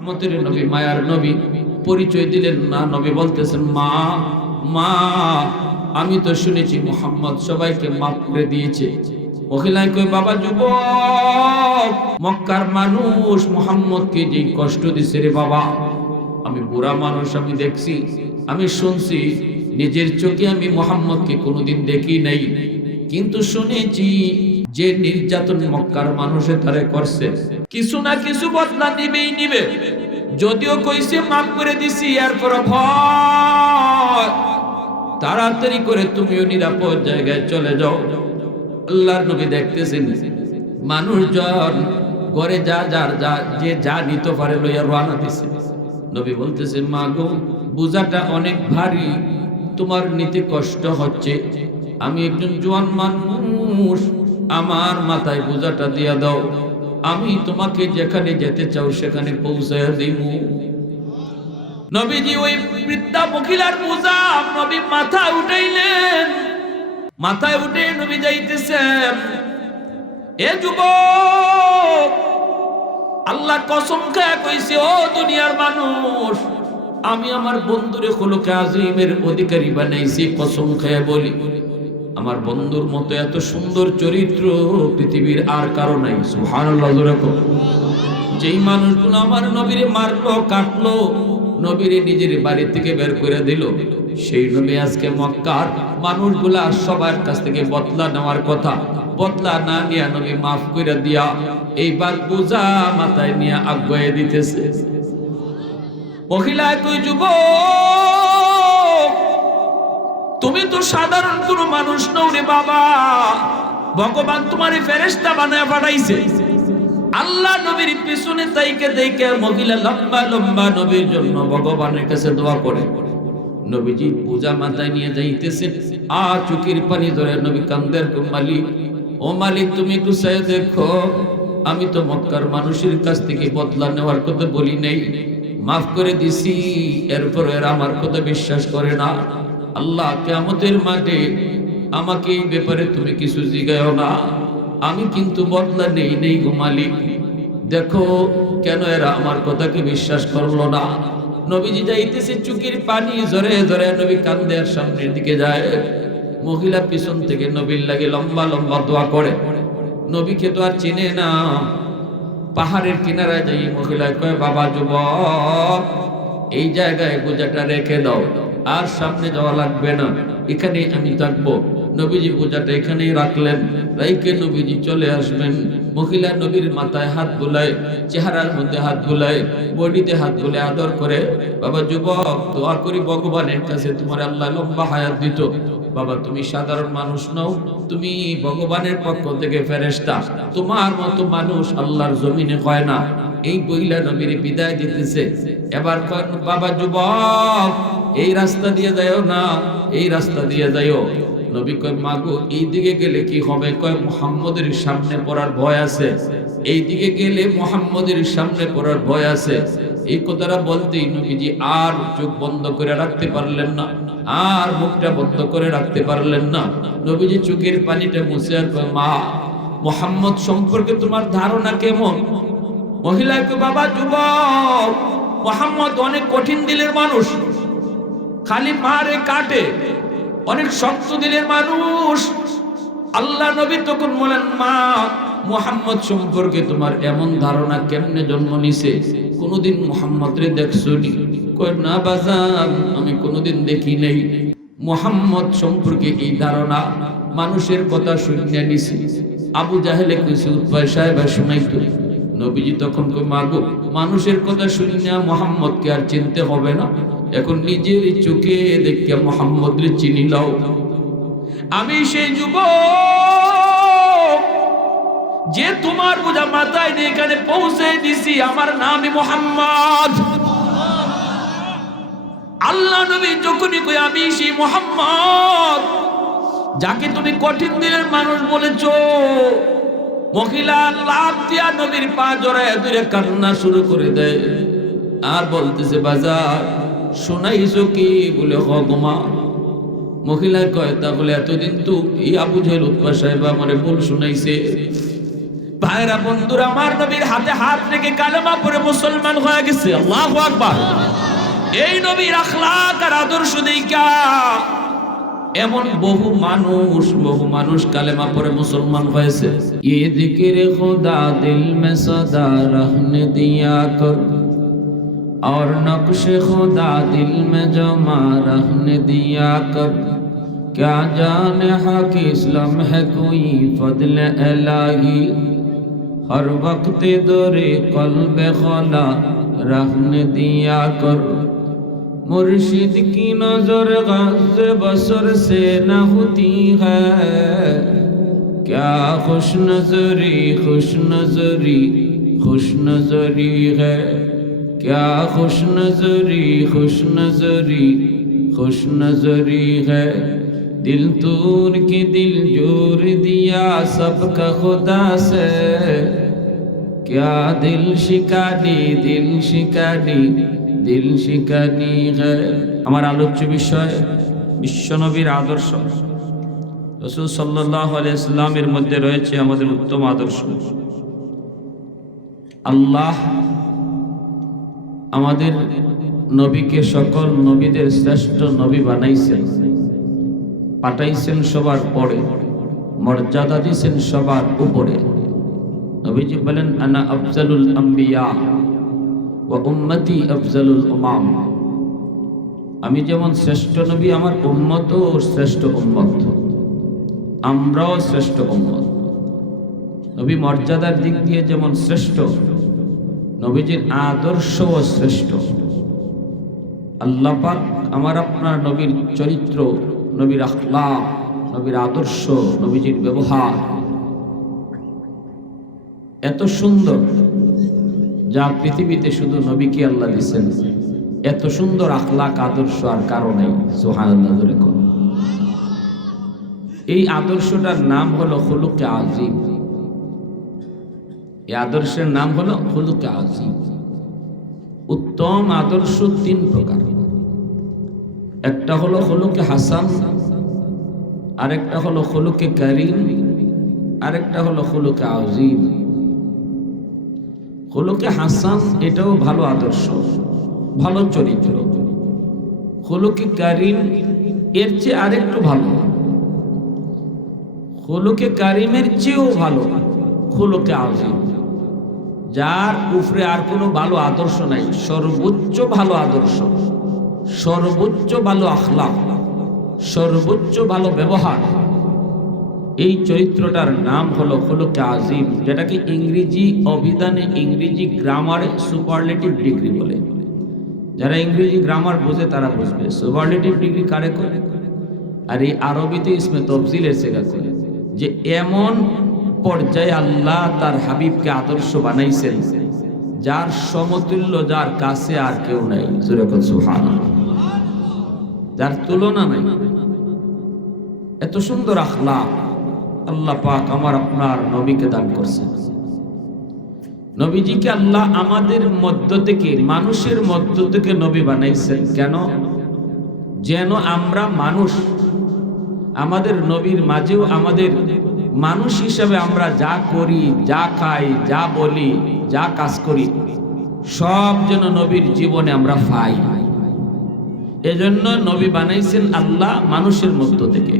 রহমতের নবী, মায়ার নবী, পরিচয় দিলেন না। নবী বলতেছেন, মা মা, আমি তো শুনেছি মুহাম্মদ সবাইকে মাফ করে দিয়েছে। মহিলায় কই, বাবা যুবক, মক্কার মানুষ মুহাম্মদকে যে কষ্ট দিছে রে বাবা, আমি বুড়া মানুষ, আমি দেখছি, আমি শুনছি, নিজের চোখে আমি মুহাম্মদকে কোনোদিন দেখি নাই, কিন্তু শুনেছি যে নির্যাতন মক্কার মানুষে তারে করছে, কিছু না কিছু বদলা নিবেই নিবে। যদিও কইছে মাফ করে দিছি, এরপর ভয়, তাড়াতাড়ি করে তুমিও নিরাপদ জায়গায় চলে যাও। আল্লাহর নবী দেখতেছেন মানুষজন ঘরে যা যার যা যে যা নিতে পারে লইয়া রওনা দিছে। নবী বলতেছে, মা গো, বোঝাটা অনেক ভারী, তোমার নিতে কষ্ট হচ্ছে, আমি একজন জওয়ান মানুষ, আমার মাথায় বোঝাটা দিয়া দাও, আমি তোমাকে যেখানে যেতে চাও সেখানে পৌঁছায়া দিব। নবীজি ওই বৃদ্ধা মহিলার বোঝা নবী মাথায় উঠাইলেন। মাথায় উঠে নবী যাইতেছেন। এ যুবক, আল্লাহ কসম খেয়ে কইছে, ও দুনিয়ার মানুষ, আমি আমার বন্ধুরে খুলুকে আজিমের অধিকারী বানাইছি। কসম খেয়ে বলি, আমার বন্ধুর মতো এত সুন্দর চরিত্র পৃথিবীর আর কারো নাই। সুবহানাল্লাহ। যেই মানুষগুলো আমার নবীরে মারলো, কাটলো, নবীরে নিজের বাড়ি থেকে বের করে দিল, সেই নবী আজকে মক্কার মানুষগুলা সবার কাছ থেকে বদলা নেওয়ার কথা, বদলা না নিয়ে নবী মাফ করে দিয়া এইবার বোঝা মাথায় নিয়ে আগুয়ে দিতেছে। মহিলা কই, যুবক, তুমি তো সাধারণ কোনো মানুষ নও রে বাবা, ভগবান তোমারে ফেরেশতা বানায় পাঠাইছে। আল্লাহ নবীর পিছনে তাইকে দেখে মহিলা লম্বা লম্বা নবীর জন্য ভগবানের কাছে দোয়া করে। নবীজি পূজা মাথায় নিয়ে যাইতেছেন, আর চোখের পানি ধরে নবী কান্দের, মালিক, ও মালিক, তুমি একটু চাই দেখো, আমি তো মক্কার মানুষের কাছ থেকে বদলা নেওয়ার কথা বলি নাই, মাফ করে দিছি, এরপর এরা আমার কথা বিশ্বাস করে না। আল্লাহ, কিয়ামতের মাঠে আমাকে এই ব্যাপারে তুমি কিছু জিগায়ও না, আমি কিন্তু বদলা নেই গো মালিক, দেখো কেন এরা আমার কথাকে বিশ্বাস করলো না। নবীজি যাইতেছে, চোখের পানি ঝরে ঝরে নবী কান্দে আর সামনের দিকে যায়। মহিলা পিছন থেকে নবীর লাগে লম্বা লম্বা দোয়া করে। নবীকে তো আর চিনে না। পাহাড়ের কিনারায় যাই মহিলা কয়, বাবা যুবক, এই জায়গায় বোঝাটা রেখে দাও, আর সামনে যাওয়া লাগবে না, এখানে আমি থাকবো। নবীজি বোঝাটা এখানেই রাখলেন, রাইকে নবীজি চলে আসবেন। মহিলা নবীর মাথায় হাত বুলায়, চেহারার মধ্যে হাত বুলায়, বডিতে হাত বুলায় আদর করে, বাবা যুবক, দোয়া করি ভগবানের কাছে তোমার আল্লাহ লম্বা হায়াত দিত। বাবা, তুমি সাধারণ মানুষ নও, তুমি ভগবানের পক্ষ থেকে ফেরেশতা, তোমার মতো মানুষ আল্লাহর জমিনে হয় না। এই বইলা নবীর বিদায় দিতেছে। এবার কয়, বাবা যুবক, এই রাস্তা দিয়ে যাইও না, এই রাস্তা দিয়ে যাইও। নবী কয়, মাগো, এই দিকে গেলে কি হবে? কয়, মুহাম্মদের সামনে পড়ার ভয় আছে, এই দিকে গেলে মুহাম্মদের সামনে পড়ার ভয় আছে। এই কথাটা বলতেই নবীজি আর চোখ বন্ধ করে রাখতে পারলেন না, আর মুখটা বন্ধ করে রাখতে পারলেন না। নবীজি চোখের পানিটা মুছে আর কয়, মা, মুহাম্মদ সম্পর্কে তোমার ধারণা কেমন? মহিলাকে, বাবা যুবক, মুহাম্মদ অনেক কঠিন দিলের মানুষ, খালি মারে কাটে, অনেক শক্ত দিলের মানুষ। আল্লাহ নবী তখন বলেন, মা, মুহাম্মদ সম্পর্কে তোমার এমন ধারণা কেমনে জন্ম নিছে? কোনদিন মুহাম্মদ রে দেখছো নি? কয়, না বাজান, আমি কোনদিন দেখি নাই। মুহাম্মদ সম্পর্কে এই ধারণা মানুষের কথা শুনে নিছি। আবু জাহেলে কইছে, উতবা সাহেব শুনাইতো। নবীজি তখন কই, মাগো, মানুষের কথা শুনিয়া মুহাম্মদকে আর চিনতে হবে না, এখন নিজের চোখে দেখিয়া মুহাম্মদ রে চিনি লও। আমি সেই যুবক যে তোমার বোঝা মাথায় নিয়ে এখানে পৌঁছে দিছি, আমার নামই মুহাম্মদ। আল্লাহ নবী যখনই কই, আমি সেই মুহাম্মদ যাকে তুমি কঠিন দিনের মানুষ বলেছো, মহিলা লাফ দিয়া নবীর পা জড়ায় ধরে কান্না শুরু করে দেয়, আর বলতেছে, বাজার শোনাইছো কি? বলে, হ গোমা। মহিলা কয়, তাহলে এতদিন তো এই আবু জাহেল উতবা সাহেব আমারে বল শুনাইছে, ভাইরা বন্ধুরা, আমার নবীর হাতে হাত রেখে কালেমা পড়ে মুসলমান হয়ে গেছে। আল্লাহু আকবার। এই নবীর আখলাক আর আদর্শ দেখা এমন বহু মানুষ কালেমা পড়ে মুসলমান হয়েছে। ये जिक्र खुदा दिल में सदा रहने दिया कर और नक्श खुदा दिल में जमा रहने दिया कर क्या जाने हक इस्लाम है कोई फضل इलाही हर वक्त दौरे कल्ब खला रहने दिया कर मुर्शिद की नजर गज़ बसर से न होती है क्या खुश नजरी है क्या खुश नजरी है दिल तूर की दिल जोर दिया सबका खुदा से क्या दिल शिकानी है। আমার আলোচ্য বিষয় বিশ্বনবীর আদর্শ। রাসূল সাল্লাল্লাহু আলাইহি ওয়াসাল্লামের মধ্যে রয়েছে আমাদের উত্তম আদর্শ। আল্লাহ আমাদের নবীকে সকল নবীদের শ্রেষ্ঠ নবী বানাইছেন, পাঠাইছেন সবার পরে, মর্যাদা দিয়েছেন সবার উপরে। নবীজি বলেন আনা আফজালুল আম্বিয়া ওয়া উম্মতি আফজালুল উমাম। আমি যেমন শ্রেষ্ঠ নবী, আমার উম্মতও শ্রেষ্ঠ উম্মত, আমরাও শ্রেষ্ঠ উম্মত। নবী মর্যাদার দিক দিয়ে যেমন শ্রেষ্ঠ, নবীজির আদর্শও শ্রেষ্ঠ। আল্লাহ পাক আমার আপনার নবীর চরিত্র, নবীর আখলাক, নবীর আদর্শ, নবীজির ব্যবহার এত সুন্দর যা পৃথিবীতে শুধু নবীকে আল্লাহ দিয়েছেন। এত সুন্দর আখলাক আদর্শ আর কারো নেই। সুবহানাল্লাহ জোরে কোন। এই আদর্শটার নাম হলো খুলুকে আজিম। এই আদর্শের নাম হলো খুলুকে আজিম। উত্তম আদর্শ তিন প্রকার। একটা হলো খুলুকে হাসান, আরেকটা হলো খুলুকে কারীম, আরেকটা হলো খুলুকে আজিম। খুলুকে হাসান এটাও ভালো আদর্শ, ভালো চরিত্র। খুলুকে কারীম এর চেয়ে আরেকটু ভালো, খুলুকে কারীমের চেয়েও ভালো খুলুকে আজিম, যার উপরে আর কোনো ভালো আদর্শ নাই। সর্বোচ্চ ভালো আদর্শ, সর্বোচ্চ ভালো আখলাক, সর্বোচ্চ ভালো ব্যবহার, এই চরিত্রটার নাম হলো খুলুকে আজিম, যেটাকে ইংরেজি অভিধানে, ইংরেজি গ্রামারে সুপারলেটিভ ডিগ্রি বলে। যারা ইংরেজি গ্রামার বোঝে তারা বুঝবে সুপারলেটিভ ডিগ্রি কারে করে। আর এই আরবিতে ইসমে তফজিলের সেগা করে, যে এমন পর্যায়ে আল্লাহ তার হাবিবকে আদর্শ বানাইছেন যার সমতুল্য, যার কাছে আর কেউ নাই। জোরে বল সুবহানাল্লাহ। যার তুলনা নাই। এত সুন্দর আখলাক আল্লাহ পাক আমার আপনার নবীকে দান করছেন। নবীজিকে আল্লাহ আমাদের মধ্য থেকে, মানুষের মধ্য থেকে নবী বানাইছেন। কেন? যেন আমরা মানুষ, আমাদের নবীর মাঝেও আমাদের মানুষ হিসাবে আমরা যা করি, যা খাই, যা বলি, যা কাজ করি, সব যেন নবীর জীবনে আমরা পাই। এজন্য নবী বানাইছেন আল্লাহ মানুষের মধ্য থেকে।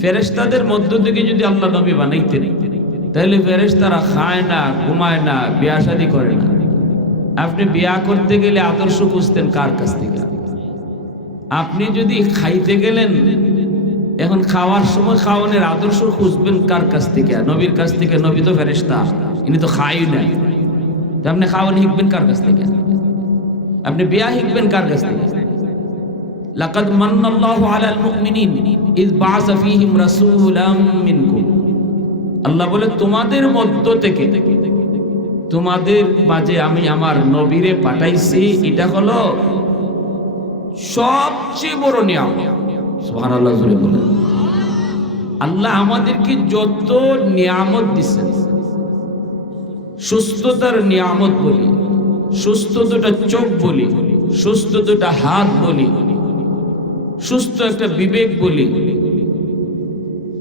ফেরেশতাদের মধ্য থেকে যদি আল্লাহ নবী বানাইতেন, তাহলে ফেরেশতারা খায় না, ঘুমায় না, বিয়া শাদী করে না। আপনি বিয়া করতে গেলে আদর্শ খুঁজতেন কার কাছ থেকে? আপনি যদি খাইতে গেলেন, এখন খাওয়ার সময় খাওয়ানোর আদর্শ খুঁজবেন কার কাছ থেকে? নবীর কাছ থেকে। নবী তো ফেরেশতা, ইনি তো খাই না। আপনি খাওয়ান শিখবেন কার কাছ থেকে? আপনি বিয়া শিখবেন কার কাছ থেকে? লাকাদ মান্নাল্লাহু আলাল মুমিনিন ইয বাআসা ফীহিম রাসূলাম মিনকুম। আল্লাহ বলে তোমাদের মধ্য থেকে, তোমাদের মাঝে আমি আমার নবীরে পাঠাইছি। এটা হলো সবচেয়ে বড় নিয়ামত। সুবহানাল্লাহ জোরে বলেন। আল্লাহ আমাদেরকে যত নিয়ামত দিয়েছেন, সুস্থতার নিয়ামত বলি, সুস্থ দুটা চোখ বলি, সুস্থ দুটা হাত বলি, সুস্থ একটা বিবেক বলি,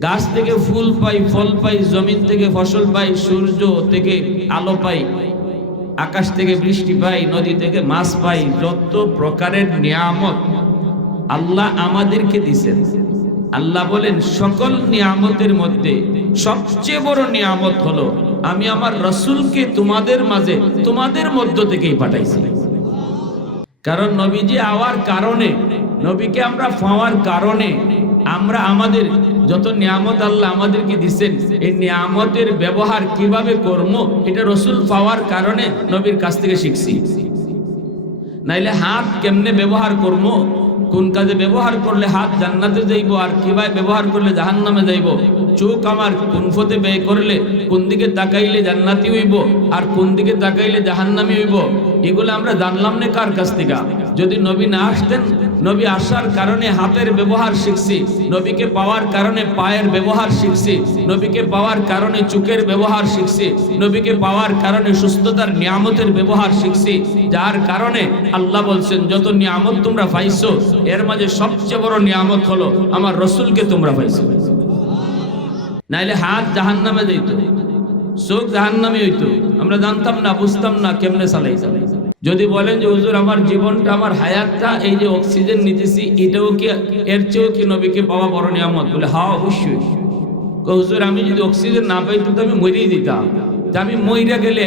গাছ থেকে ফুল পাই, ফল পাই, জমিন থেকে ফসল পাই, সূর্য থেকে আলো পাই, আকাশ থেকে বৃষ্টি পাই, নদী থেকে মাছ পাই, যত প্রকারের নিয়ামত আল্লাহ আমাদেরকে দিয়েছেন। আল্লাহ বলেন সকল নিয়ামতের মধ্যে সবচেয়ে বড় নিয়ামত হলো আমি আমার রাসূলকে তোমাদের মাঝে তোমাদের মধ্য থেকেই পাঠাইছি। কারণ নবীজি আওয়ার কারণে, নবীকে আমরা পাওয়ার কারণে আমরা আমাদের যত নিয়ামত আল্লাহ আমাদেরকে দিচ্ছেন এই নিয়ামতের ব্যবহার কিভাবে করব এটা রাসূল পাওয়ার কারণে নবীর কাছ থেকে শিখছি। নাইলে হাত কেমনে ব্যবহার করব, কোন কাজে ব্যবহার করলে হাত জান্নাতে যাইব আর কিভাবে ব্যবহার করলে জাহান্নামে যাইব, চোখ আমার কোন পথে ব্যয় করলে কোন দিকে তাকাইলে জান্নাতি হইব আর কোন দিকে তাকাইলে জাহান্নামী হইব, এগুলো আমরা জানলাম না কার কাছ থেকে? যদি নবী না আসতেন, নবী আসার কারণে হাতের ব্যবহার শিখছি, নবীকে পাওয়ার কারণে পায়ের ব্যবহার শিখছি, নবীকে পাওয়ার কারণে চোখের ব্যবহার শিখছি, নবীকে পাওয়ার কারণে সুস্থতার নিয়ামতের ব্যবহার শিখছি। যার কারণে আল্লাহ বলছেন যত নিয়ামত তোমরা পাইছো এর মাঝে সবচেয়ে বড় নিয়ামত হলো আমার রাসূলকে তোমরা পাইছো। নাইলে হাত জাহান্নামে যাইত, চোখ জাহান্নামে হইতো, আমরা জানতাম না, বুঝতাম না কেমনে চালাই। যদি বলেন যে হুজুর আমার জীবনটা আমার হায়াতটা এই যে অক্সিজেন নিতেছি এটাও কি এর চেয়েও কি নবীকে পাওয়া বড় নিয়ামত? বলে হ্যাঁ অবশ্যই। হুজুর আমি যদি অক্সিজেন না পাইতো তো আমি মরেই দিতাম, যে আমি মইরা গেলে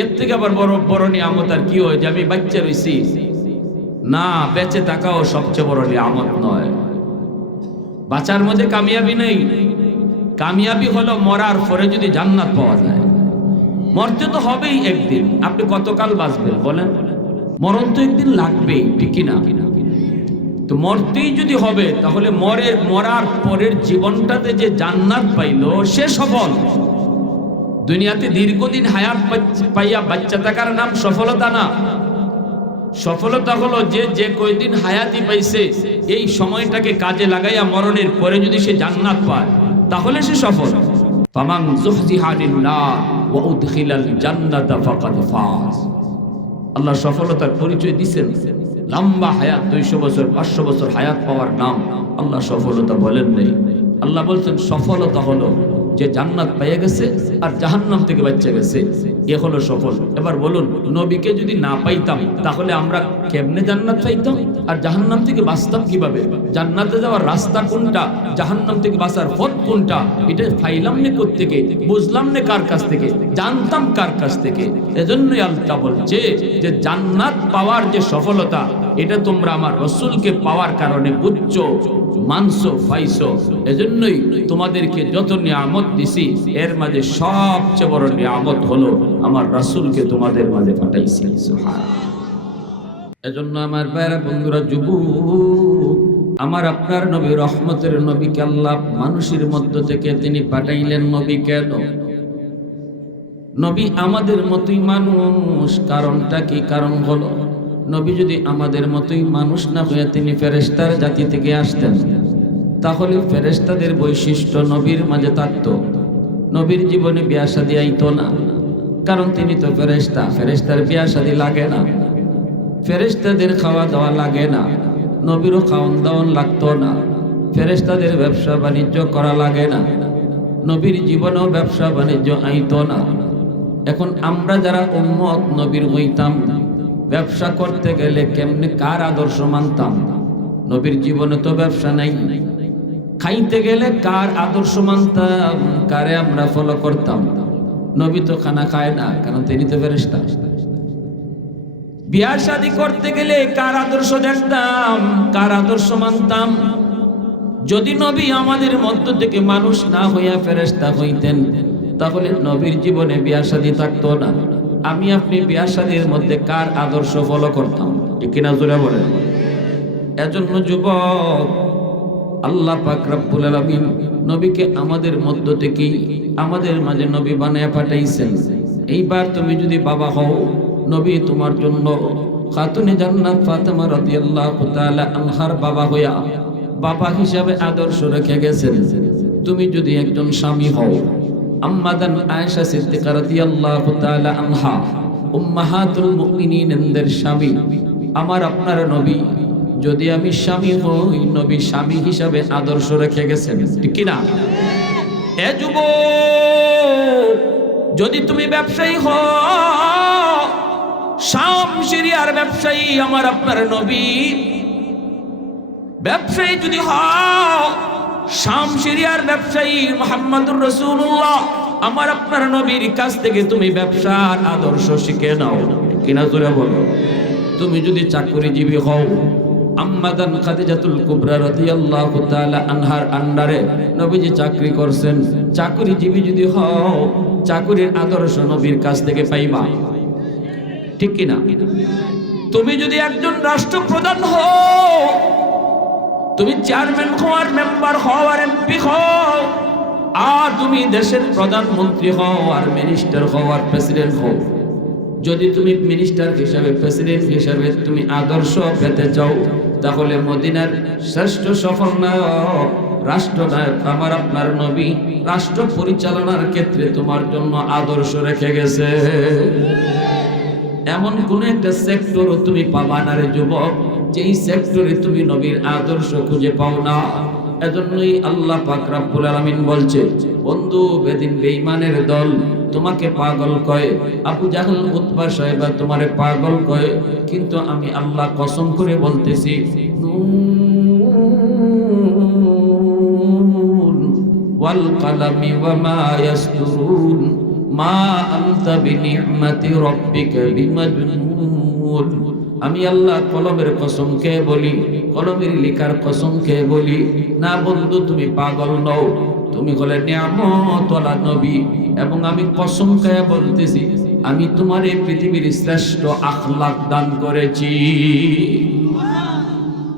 এর থেকে আবার বড় বড় নিয়ামত আর কি হয় যে আমি বাচ্চা রইছি? না, বেঁচে থাকাও সবচেয়ে বড় নিয়ামত নয়। বাঁচার মধ্যে কামিয়াবি নেই, কামিয়াবি হলো মরার পরে যদি জান্নাত পাওয়া যায়। মরতে তো হবেই একদিন, আপনি কতকাল বাঁচবেন বলেন? মরণ তো একদিন লাগবেই, ঠিক কিনা? তো মরতেই যদি হবে তাহলে মরার পরের জীবনটাতে যে জান্নাত পাইলো সে সফল। দুনিয়াতে দীর্ঘদিন হায়াত পাইয়া বাচ্চা থাকার নাম সফলতা না। সফলতা হলো যে কয়দিন হায়াতি পাইছে এই সময়টাকে কাজে লাগাইয়া মরণের পরে যদি সে জান্নাত পায় তাহলে সে সফল। ফামান যুহজিহা আনিন নার ওয়া উদখিলাল জান্নাতা ফাকাদ ফাজ। আল্লাহ সফলতার পরিচয় দিবেন। লম্বা হায়াত 200 বছর 500 বছর হায়াত পাওয়ার নাম আল্লাহ সফলতা বলেন নাই। আল্লাহ বলছেন সফলতা হলো যে জান্নাত পেয়ে গেছে আর জাহান্নাম থেকে বাঁচা গেছে, এ হলো সফল। এবার বলুন, নবীকে যদি না পাইতাম তাহলে আমরা কেমনে জান্নাত পাইতাম আর জাহান্নাম থেকে বাঁচতাম কিভাবে? জান্নাতে যাওয়ার রাস্তা কোনটা, জাহান্নাম থেকে বাঁচার পথ কোনটা, এটা পাইলাম না কোত্থেকে, বুঝলাম না কার কাছ থেকে, জানতাম কার কাছ থেকে? এজন্যই আল্লাহ বলছে যে জান্নাত পাওয়ার যে সফলতা এটা তোমরা আমার রাসূলকে পাওয়ার কারণে বুঝছো, মানছো, পাইছো। এজন্যই তোমাদেরকে যত নিয়ামত দিছি এর মাঝে সবচেয়ে বড় নিয়ামত হলো আমার রাসূলকে তোমাদের মাঝে পাঠাইছি। সুবহানাল্লাহ। এজন্য আমার ভাইরা বন্ধুরা, যুবক, আমার আপনার নবী রহমতের নবীকে আল্লাহ মানুষের মধ্য থেকে তিনি পাঠাইলেন। নবী কেন? নবী আমাদের মতোই মানুষ। কারণটা কি? কারণ হলো নবী যদি আমাদের মতোই মানুষ না হয়ে তিনি ফেরেশতার জাতি থেকে আসতেন তাহলে ফেরেশতাদের বৈশিষ্ট্য নবীর মাঝে থাকতো। নবীর জীবনে বিয়া শাদী আইতো না, কারণ তিনি তো ফেরেশতা। ফেরেশতার বিয়া শাদী লাগে না, ফেরেশতাদের খাওয়া দাওয়া লাগে না, নবীরও খাওয়ান দাওয়ান লাগতো না, ফেরেশতাদের ব্যবসা বাণিজ্য করা লাগে না, নবীর জীবনেও ব্যবসা বাণিজ্য আইতো না। এখন আমরা যারা উম্মত নবীর হইতাম, ব্যবসা করতে গেলে কেমনে কার আদর্শ মানতাম? নবীর জীবনে তো ব্যবসা নাই। খাইতে গেলে কার আদর্শ মানতাম, কারে আমরা ফলো করতাম? নবী তো খানা খায় না, কারণ তিনি তো ফেরেশতা। বিয়ার শাদী করতে গেলে কার আদর্শ দেখতাম, কার আদর্শ মানতাম? যদি নবী আমাদের মধ্য থেকে মানুষ না হইয়া ফেরেশতা হইতেন তাহলে নবীর জীবনে বিয়া শাদী থাকতো না। আমি আপনি বিয়া শাদীর মধ্যে কার আদর্শ ফলো করতাম? ঠিক কিনা জোরে বলেন। এজন্য যুবক, আল্লাহ পাক রব্বুল আলামিন নবীকে আমাদের মধ্য থেকে আমাদের মাঝে নবী বানায়া পাঠাইছেন। এইবার তুমি যদি বাবা হও, নবী তোমার জন্য খাতুনে জান্নাত ফাতেমা রাদিয়াল্লাহু তাআলা আনহার বাবা হইয়া বাবা হিসাবে আদর্শ রেখে গেছেন। তুমি যদি একজন স্বামী হও, আম্মাদান আয়েশা সিদ্দিকা রাদিয়াল্লাহু তাআলা আনহা উম্মাহাতুল মুমিনিনের স্বামী, আমার আপনার নবী যদি আমি স্বামী হই, নবী স্বামী হিসাবে আদর্শ রেখে গেছেন, ঠিক কিনা? এ যুবক, যদি তুমি ব্যবসায়ী হও, শাম সিরিয়ার ব্যবসায়ী আমার আপনার নবী, ব্যবসায়ী যদি হও, শাম সিরিয়ার ব্যবসায়ী মুহাম্মদুর রাসূলুল্লাহ আমার আপনার নবীর কাছ থেকে তুমি ব্যবসার আদর্শ শিখে নাও, কিনা জোরে বলো। তুমি যদি চাকরিজীবী হও, আম্মাদান খাদিজাতুল কুবরা রাদিয়াল্লাহু তাআলা আনহার আন্ডারে নবীজি চাকরি করছেন। চাকরিজীবী যদি হও, চাকরির আদর্শ নবীর কাছ থেকে পাইবা, ঠিক কিনা? তুমি যদি একজন রাষ্ট্রপ্রধান হও, তুমি চেয়ারম্যান হও আর মেম্বার হও আর এমপি হও, আর তুমি দেশের প্রধানমন্ত্রী হও আর মিনিস্টার হও আর প্রেসিডেন্ট হও, যদি তুমি মিনিস্টার হিসাবে প্রেসিডেন্ট হিসাবে তুমি আদর্শ পেতে চাও, তাহলে মদিনার শ্রেষ্ঠ সফল নায়ক রাষ্ট্রনায়ক আমার আপনার নবী রাষ্ট্র পরিচালনার ক্ষেত্রে তোমার জন্য আদর্শ রেখে গেছে। এমন কোন একটা সেক্টর তুমি পাবা না রে যুবক, যেই সেক্টরে তুমি নবীর আদর্শ খুঁজে পাও না। এজন্যই আল্লাহ পাক রব্বুল আলামিন বলছে, বন্ধু বেদিন বেঈমানের দল তোমাকে পাগল কয়, আবু জাহল উতবা সাহেবা তোমারে পাগল কয়, কিন্তু আমি আল্লাহ কসম করে বলতেছি, নুন ওয়াল কালামি ওয়া মা ইয়াসতুরুন মা আনতা বিনি'মাতি রাব্বিকা বিমাজনুন। আমি আল্লাহ কলমের কসম খেয়ে বলি, কলমের লেখার কসম খেয়ে বলি না বন্ধু, তুমি পাগল নও, তুমি হলে নিয়ামতওয়ালা নবী। এবং আমি কসম খেয়ে বলতেছি, আমি তোমার এই পৃথিবীর শ্রেষ্ঠ আখলাক দান করেছি।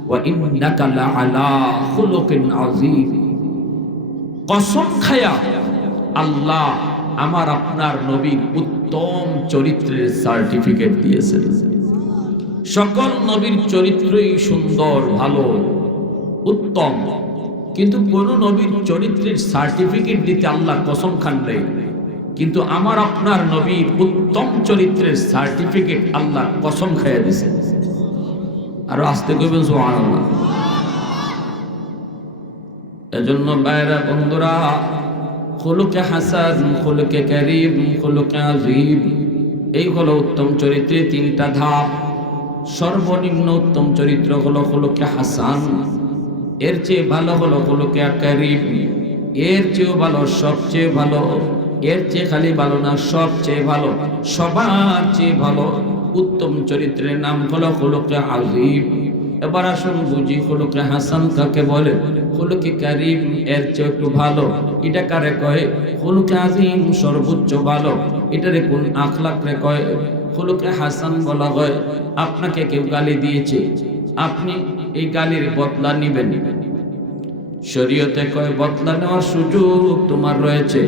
ওয়া ইন্নাকা লাআলা খুলুকিন আযীম। কসম খায়া আল্লাহ আমার আপনার নবীর উত্তম চরিত্রের সার্টিফিকেট দিয়েছেন। সকল নবীর চরিত্রই সুন্দর, ভালো, উত্তম, কিন্তু কোন নবীর চরিত্রের সার্টিফিকেট দিতে আল্লাহ কসম খান নাই। কিন্তু আমার আপনার নবীর উত্তম চরিত্রের সার্টিফিকেট আল্লাহ কসম খাইয়া দিয়েছেন। আর আস্তে কইবেন সুবহানাল্লাহ। এজন্য ভাইরা বন্ধুরা, খুলুকে হাসান, খুলুকে কারীম, খুলুকে আযীম, এই হলো উত্তম চরিত্রের তিনটা ধাপ। সর্বনিম্ন উত্তম চরিত্র হলো খুলুকে হাসান, এর চেয়ে ভালো হলো খুলুকে কারীম, এর চেয়েও ভালো, সবচেয়ে ভালো, এর চেয়ে খালি ভালো না, সবচেয়ে ভালো, সবার চেয়ে ভালো উত্তম চরিত্রের নাম হলো খুলুকে আযীম। এবার আসুন বুঝি খুলুকে হাসান কাকে বলে, খুলুকে কারীম এর চেয়ে একটু ভালো, এটা কারে কয়? খুলুকে আযীম সর্বোচ্চ ভালো, এটারে কোন আখলাক রে কয়? খুলুকে হাসান বলা হয় আপনাকে কেউ গালি দিয়েছে, আপনি এই গালির বদলা নিবেন। শরীয়তে কয় বদলা নেওয়ার সুযোগ তোমার রয়েছে,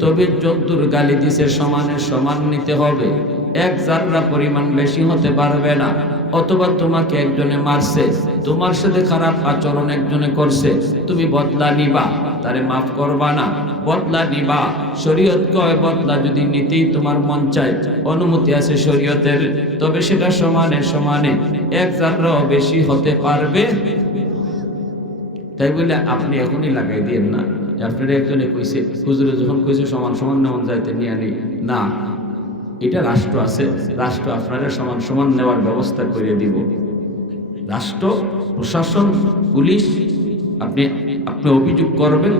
তবে যতদূর গালি দিছে সমানে সমান নিতে হবে, এক জাররা পরিমাণ বেশি হতে পারবে না। অথবা তোমাকে একজনে মারছে, তোমার সাথে খারাপ আচরণ একজনে করছে, তুমি বদলা নিবা, তারে মাফ করবা না, বদলা নিবা। শরীয়ত কয় বদলা যদি নিতেই তোমার মন চায়, অনুমতি আছে শরীয়তের, তবে সেটা সমানে সমানে, এক জাররাও বেশি হতে পারবে। তাই বলে আপনি এখনই লাগাই দিয়েন না, আপনারা একজনে কইছে হুজুরে যখন কইছে সমান সমান নেওয়া যাইতে নিয়ে নেই না, এটা রাষ্ট্র আছে, রাষ্ট্র আপনারা সমান সমান নেওয়ার ব্যবস্থা করে দিব। রাষ্ট্র প্রশাসন পুলিশ আপনি অভিযোগ করবেন,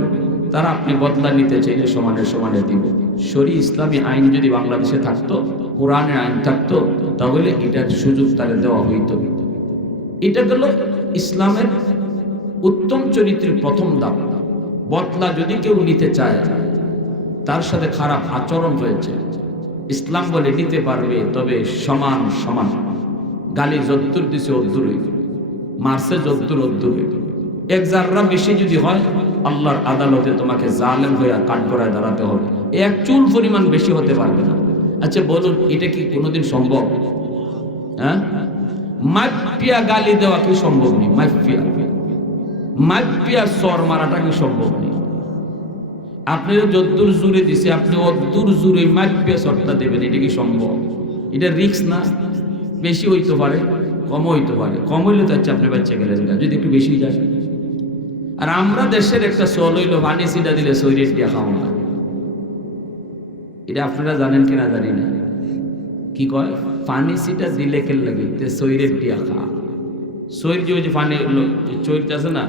তারা আপনি বদলা নিতে চাইলে সমানে সমানে দিব। শরীয়ত ইসলামী আইন যদি বাংলাদেশে থাকতো, কোরআনের আইন থাকতো, তাহলে এটার সুযোগ তারা দেওয়া হইতো। এটা গেল ইসলামের উত্তম চরিত্রের প্রথম ধাপ। বদলা যদি কেউ নিতে চায়, তার সাথে খারাপ আচরণ রয়েছে, ইসলাম বলে নিতে পারবে, তবে সমান সমান। গালি যদ্দুর দিছে অদ্দুরই, মারছে যদ্দুর অদ্দুরই, এক জাররা বেশি যদি হয় আল্লাহর আদালতে তোমাকে জালেম হয়ে কাঠগড়ায় দাঁড়াতে হবে, এক চুল পরিমাণ বেশি হতে পারবে না। আচ্ছা বলুন, এটা কি কোনোদিন সম্ভব? হ্যাঁ, মাইপিয়া গালি দেওয়া কি সম্ভব নেই? মাইপিয়া সর মারাটা কি সম্ভব নেই? আপনি যদ্দুর জুড়ে দিছে, আপনি অদ্দুর জুড়ে মাইপিয়া সরটা দেবেন, এটা কি সম্ভব? এটা রিস্ক না? বেশি হইতে পারে, কম হইতে পারে, কম হইলে তো আচ্ছা আপনি বাচ্চা গেলেন না, যদি একটু বেশি যায়। আর আমরা দেশের একটা চল হইলো পানি সিটা দিলে শরীর দিয়া খাওয়া না। এটা আপনারা জানেন কিনা জানি না। কি কয় পানি সিটা দিলে কেন লাগে শরীরের দিয়া খা। শরীর যে পানি চৈর আছে না,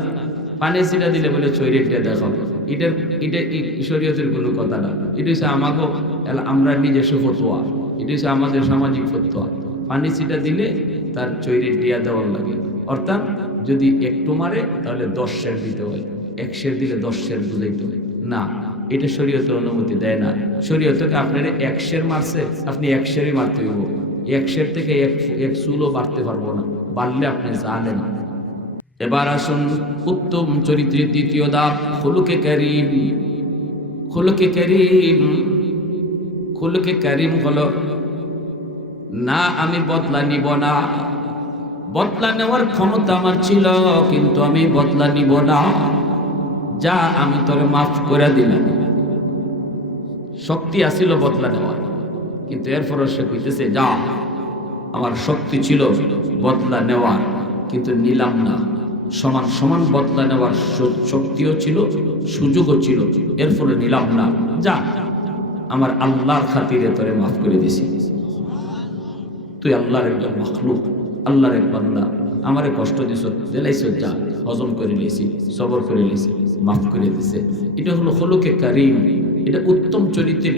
পানি সিটা দিলে বলে শরীরের দিয়া দেখা। এটা শরীয়তের কোনো কথা না। এটা হচ্ছে আমাকে আমরা নিজস্ব ফতোয়া, এটা হচ্ছে আমাদের সামাজিক ফতোয়া। পানি ছিটা দিলে তার চৈরের দিয়া দেওয়ার লাগে। অর্থাৎ যদি একটু মারে তাহলে 10 সের দিতে হয়, 1 সের দিলে 10 সের বুঝাইতে হয় না। এটা শরীয়তে অনুমতি দেয় না। শরীয়তকে আপনার 1 সের মারছে, আপনি 1 সেরই মারতে হইব। 1 সের থেকে এক চুলও বাড়তে পারবো না, বাড়লে আপনি জানেন। এবার আসুন উত্তম চরিত্রের দ্বিতীয় ধাপ, খুলুকে কারীম। খুলুকে কারীম, খুলুকে কারীম হলো না আমি বদলা নিব না। বদলা নেওয়ার ক্ষমতা আমার ছিল, কিন্তু আমি বদলা নিব না। যা আমি তোর মাফ করে দিলাম। শক্তি আসিল বদলা নেওয়ার, কিন্তু এরপরও সে কইতেছে যা আমার শক্তি ছিল বদলা নেওয়ার, কিন্তু নিলাম না। সমান সমান বদলা নেওয়ার শক্তিও ছিল, সুযোগও ছিল, এরপরে নিলাম না। যা আমার আল্লাহর খাতিরে তোরে মাফ করে দিছি। তুই আল্লাহর একজন মাখলুক, আল্লাহর এক বান্দা, আমারে কষ্ট দিছ, জেলাইছ, যা হজম করে নিয়েছি, সবর করে নিয়েছি, মাফ করে দিছে। এটা হলো খুলুকে কারীম। এটা উত্তম চরিত্রের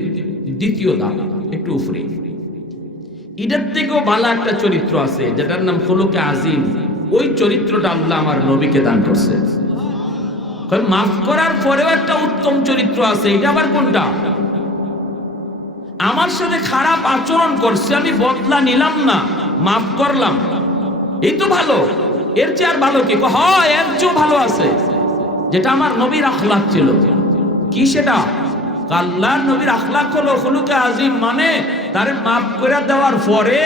দ্বিতীয় ধাপ, একটু উপরে। এটার থেকেও ভালো একটা চরিত্র আছে যেটার নাম খুলুকে আজিম। ওই চরিত্রটা আল্লাহ আমার নবীকে দান করছে। মাফ করার পরেও একটা উত্তম চরিত্র আছে। এটা আবার কোনটা? আমার সাথে খারাপ আচরণ করছে, আমি বদলা নিলাম না, মাফ করলাম, এই তো ভালো। এর চেয়ে আর ভালো কি? হয়, এর চেয়েও ভালো আছে, যেটা আমার নবীর আখলাক ছিল। কি সেটা? আল্লাহর নবীর আখলাক হলো খুলুকে আজিম, মানে তার মাফ করে দেওয়ার পরে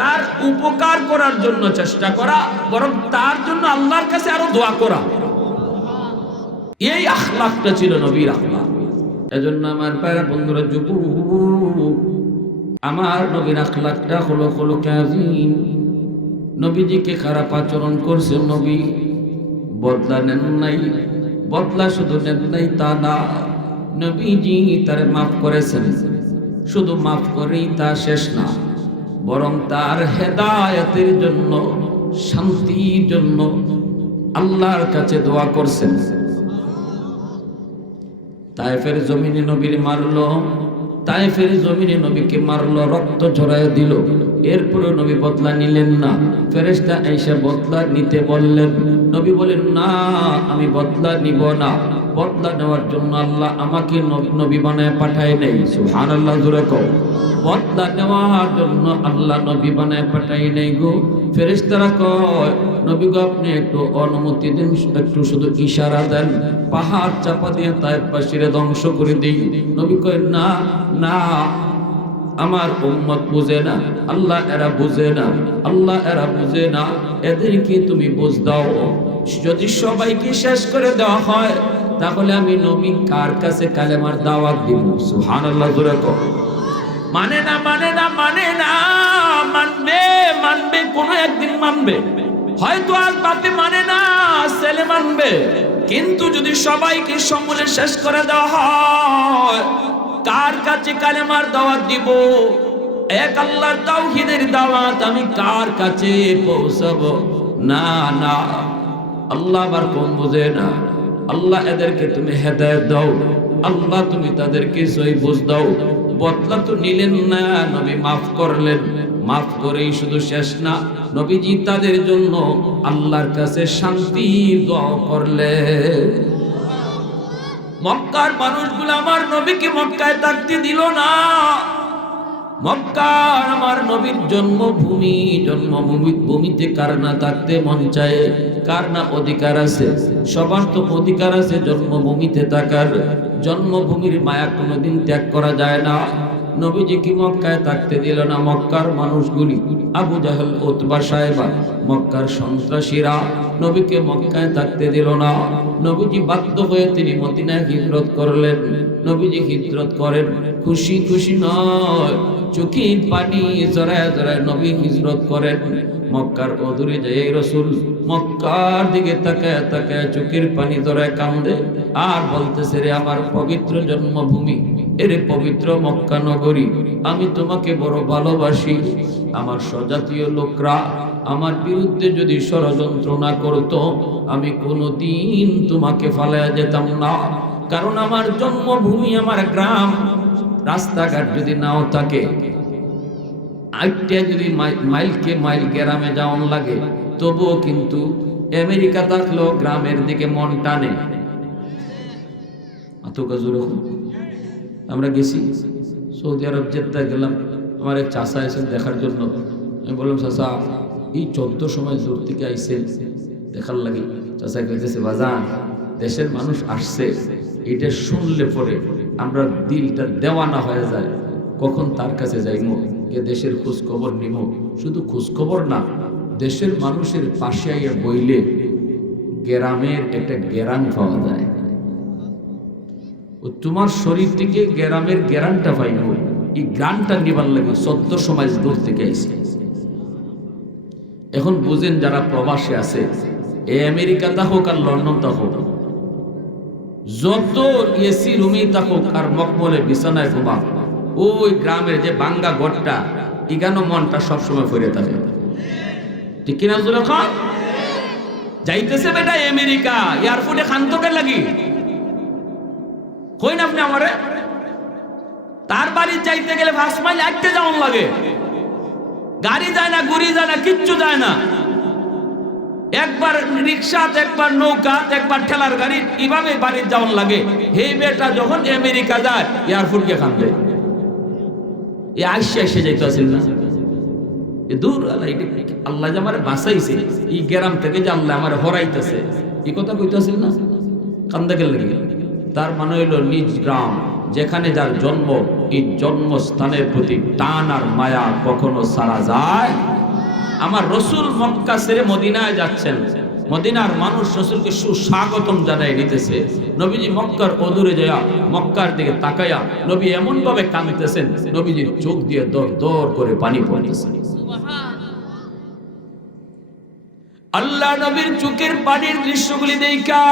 তার উপকার করার জন্য চেষ্টা করা, বরং তার জন্য আল্লাহর কাছে আরো দোয়া করা। এই আখলাকটা ছিল নবীর আখলাক। এজন্য আমার পায়রা বন্ধুরা, যুবক, আমার নবীর আখলাকটা হলো খুলুকে আজিম। নবীজিকে খারাপ আচরণ করছে, নবী বদলা নেন নাই। বদলা শুধু নেন নাই তা না, নবীজি তার মাফ করেছেন। শুধু মাফ করেই তা শেষ না, বরং তার হেদায়েতের জন্য, শান্তির জন্য আল্লাহর কাছে দোয়া করছেন। তায়েফের জমিনে নবীর মারলো, তায়েফের জমিনে নবীকে মারলো, রক্ত ঝরায় দিল। এরপরে নবী বদলা নিলেন না। ফেরেশতা আয়েশা বদলা নিতে বললেন, নবী বলেন না, আমি বদলা নিব না। বদলা নেওয়ার জন্য আল্লাহ আমাকে নবী বানায় পাঠায় নাই। সুবহানাল্লাহ, জোরে কও। বদলা নেওয়ার জন্য আল্লাহ নবী বানায় পাঠায় নাই গো। ফেরেশতারা কয়, নবী গো আপনি একটু অনুমতি দিন, একটু শুধু ইশারা দেন, পাহাড় চাপা দিয়ে তায়েফবাসীরে ধ্বংস করে দিই। নবী কয় না না, আমার উম্মত বুঝে না, আল্লাহ এরা বুঝে না, আল্লাহ এরা বুঝে না, এদেরকে তুমি বুঝ দাও। যদি সবাইকে শেষ করে দেওয়া হয়, তাহলে আমি নবী কার কাছে কালেমার দাওয়াত দিব? সুবহানাল্লাহ, জোরে কও। মানে না, মানে না, মানে না, মানবে, মানবে, কোনো একদিন মানবে। হয়তো আজ বাতে মানে না, ছেলে মানবে, কিন্তু যদি সবাইকে সমূলে শেষ করে দেওয়া হয়, কার কাছে কালেমার দাওয়াত দিব? এক আল্লাহর তাওহীদের দাওয়াত আমি কার কাছে পৌঁছাবো? না না, আল্লাহ আবার কোন বুঝে না। আল্লাহ এদেরকে তুমি হেদায়েত দাও, আল্লাহ তুমি তাদেরকে সহি বুঝ দাও। বদলা তো নিলেন না, নবী মাফ করলেন। মাফ করেই শুধু শেষ না, নবীজি তাদের জন্য আল্লাহর কাছে শান্তি দোয়া করলেন। মক্কার মানুষগুলো আমার নবীকে মক্কায় থাকতে দিল না। মক্কা আমার নবীর জন্মভূমি, জন্মভূমিতে কার না থাকতে মন চায়? কার না অধিকার আছে? সবার তো অধিকার আছে জন্মভূমিতে থাকার। জন্মভূমির মায়া কোনোদিন ত্যাগ করা যায় না। নবীজি কি মক্কায় থাকতে দিল না। মক্কার মানুষগুলি, আবু জাহেল, উতবা, সাইবা, মক্কার সন্ত্রাসীরা নবীকে মক্কায় থাকতে দিল না। নবীজি বাধ্য হয়ে তিনি মদিনায় হিজরত করলেন। নবীজি হিজরত করেন খুশি খুশি নয়, চোখের পানি জড়ায় জড়ায় নবী হিজরত করেন। মক্কার অদূরে যায় রাসূল মক্কার দিকে তাকায় তাকায় চোখের পানি জড়ায় কান্দে আর বলতেছে, রে আমার পবিত্র জন্মভূমি, এরে পবিত্র মক্কা নগরী, আমি তোমাকে বড় ভালোবাসি। আমার স্বজাতীয় লোকরা আমার বিরুদ্ধে যদি ষড়যন্ত্র না করতো, আমি কোনোদিন তোমাকে ফালায়া যেতাম না। কারণ আমার জন্মভূমি, আমার গ্রাম, রাস্তাঘাট যদি নাও থাকে, আইটা যদি মাইলকে মাইল গ্রামে যাওয়ান লাগে, তবুও কিন্তু আমেরিকা থাকলেও গ্রামের দিকে মন টানে। আমরা গেছি সৌদি আরব জেদ্দায় গেলাম, আমার এক চাচা এসেছেন দেখার জন্য। আমি বললাম, চাচা এই 14 সময় দূর থেকে আইসেন দেখার লাগে। চাচা কইতেছে, বাজান দেশের মানুষ আসছে, এটা শুনলে পরে আমরা দিলটা দেওয়ানা হয়ে যায়, কখন তার কাছে যাইমো, কে দেশের খোঁজ খবর নিব। শুধু খোঁজ খবর না, দেশের মানুষের পাশে আইয়া বইলে গ্রামের একটা গ্যারান পাওয়া যায়। ও তোমার শরীর থেকে গ্রামের গ্যারানটা পাইব, এই গ্রানটা নিবার লাগে 14 সময় দূর থেকে আইছে। এখন বুঝেন যারা প্রবাসে আছে, এই আমেরিকাতে হোক আর লন্ডনটা হোক, যত এসি রুমে থাকুক আর মকমলে বিছানায় ঘুমাক, ওই গ্রামের যে বাঙ্গা ঘরটা, ইগানো মনটা সবসময় ফিরে থাকে। ঠিক কিনা যখন যাইতেছে বেটা আমেরিকা এয়ারপোর্টে খান্তকে লাগি কই না আপনি আমারে, তার বাড়ি যাইতে গেলে 5 মাইল আটতে যাওয়ান লাগে, গাড়ি যায় না, গুড়ি যায় না, কিচ্ছু যায় না। একবার রিক্সাত, একবার নৌকাত, একবার ঠেলার গাড়ি, এইভাবে বাড়ি যাওয়ান লাগে। হে বেটা যখন আমেরিকা যায় এয়ারপোর্টকে খান্দে, এ আইসা এসে যাইতে আসেন না, এ দূর আল্লাহ যে আমার বাঁচাইছে, এই গ্রাম থেকে যে আল্লাহ আমার হরাইতেছে, এই কথা কইতেছেন না, কান্দা গেল লাগে। তার মানে হইল নিজ গ্রাম যেখানে যার জন্ম, এই জন্মস্থানের প্রতি টান আর মায়া কখনো সারা যায়। আমার রসুল মক্কা ছেড়ে মদিনায় যাচ্ছেন, মদিনার মানুষ রসুলকে সুস্বাগতম জানাই নিতেছে। নবীজি মক্কার অদূরে যায়া মক্কার দিকে তাকায়া নবী এমন ভাবে কাঁদতেছেন, নবীজির চোখ দিয়ে দর দর করে পানি পড়তেছে। আল্লাহ নবীর চোখের পানির দৃশ্যগুলি দেখা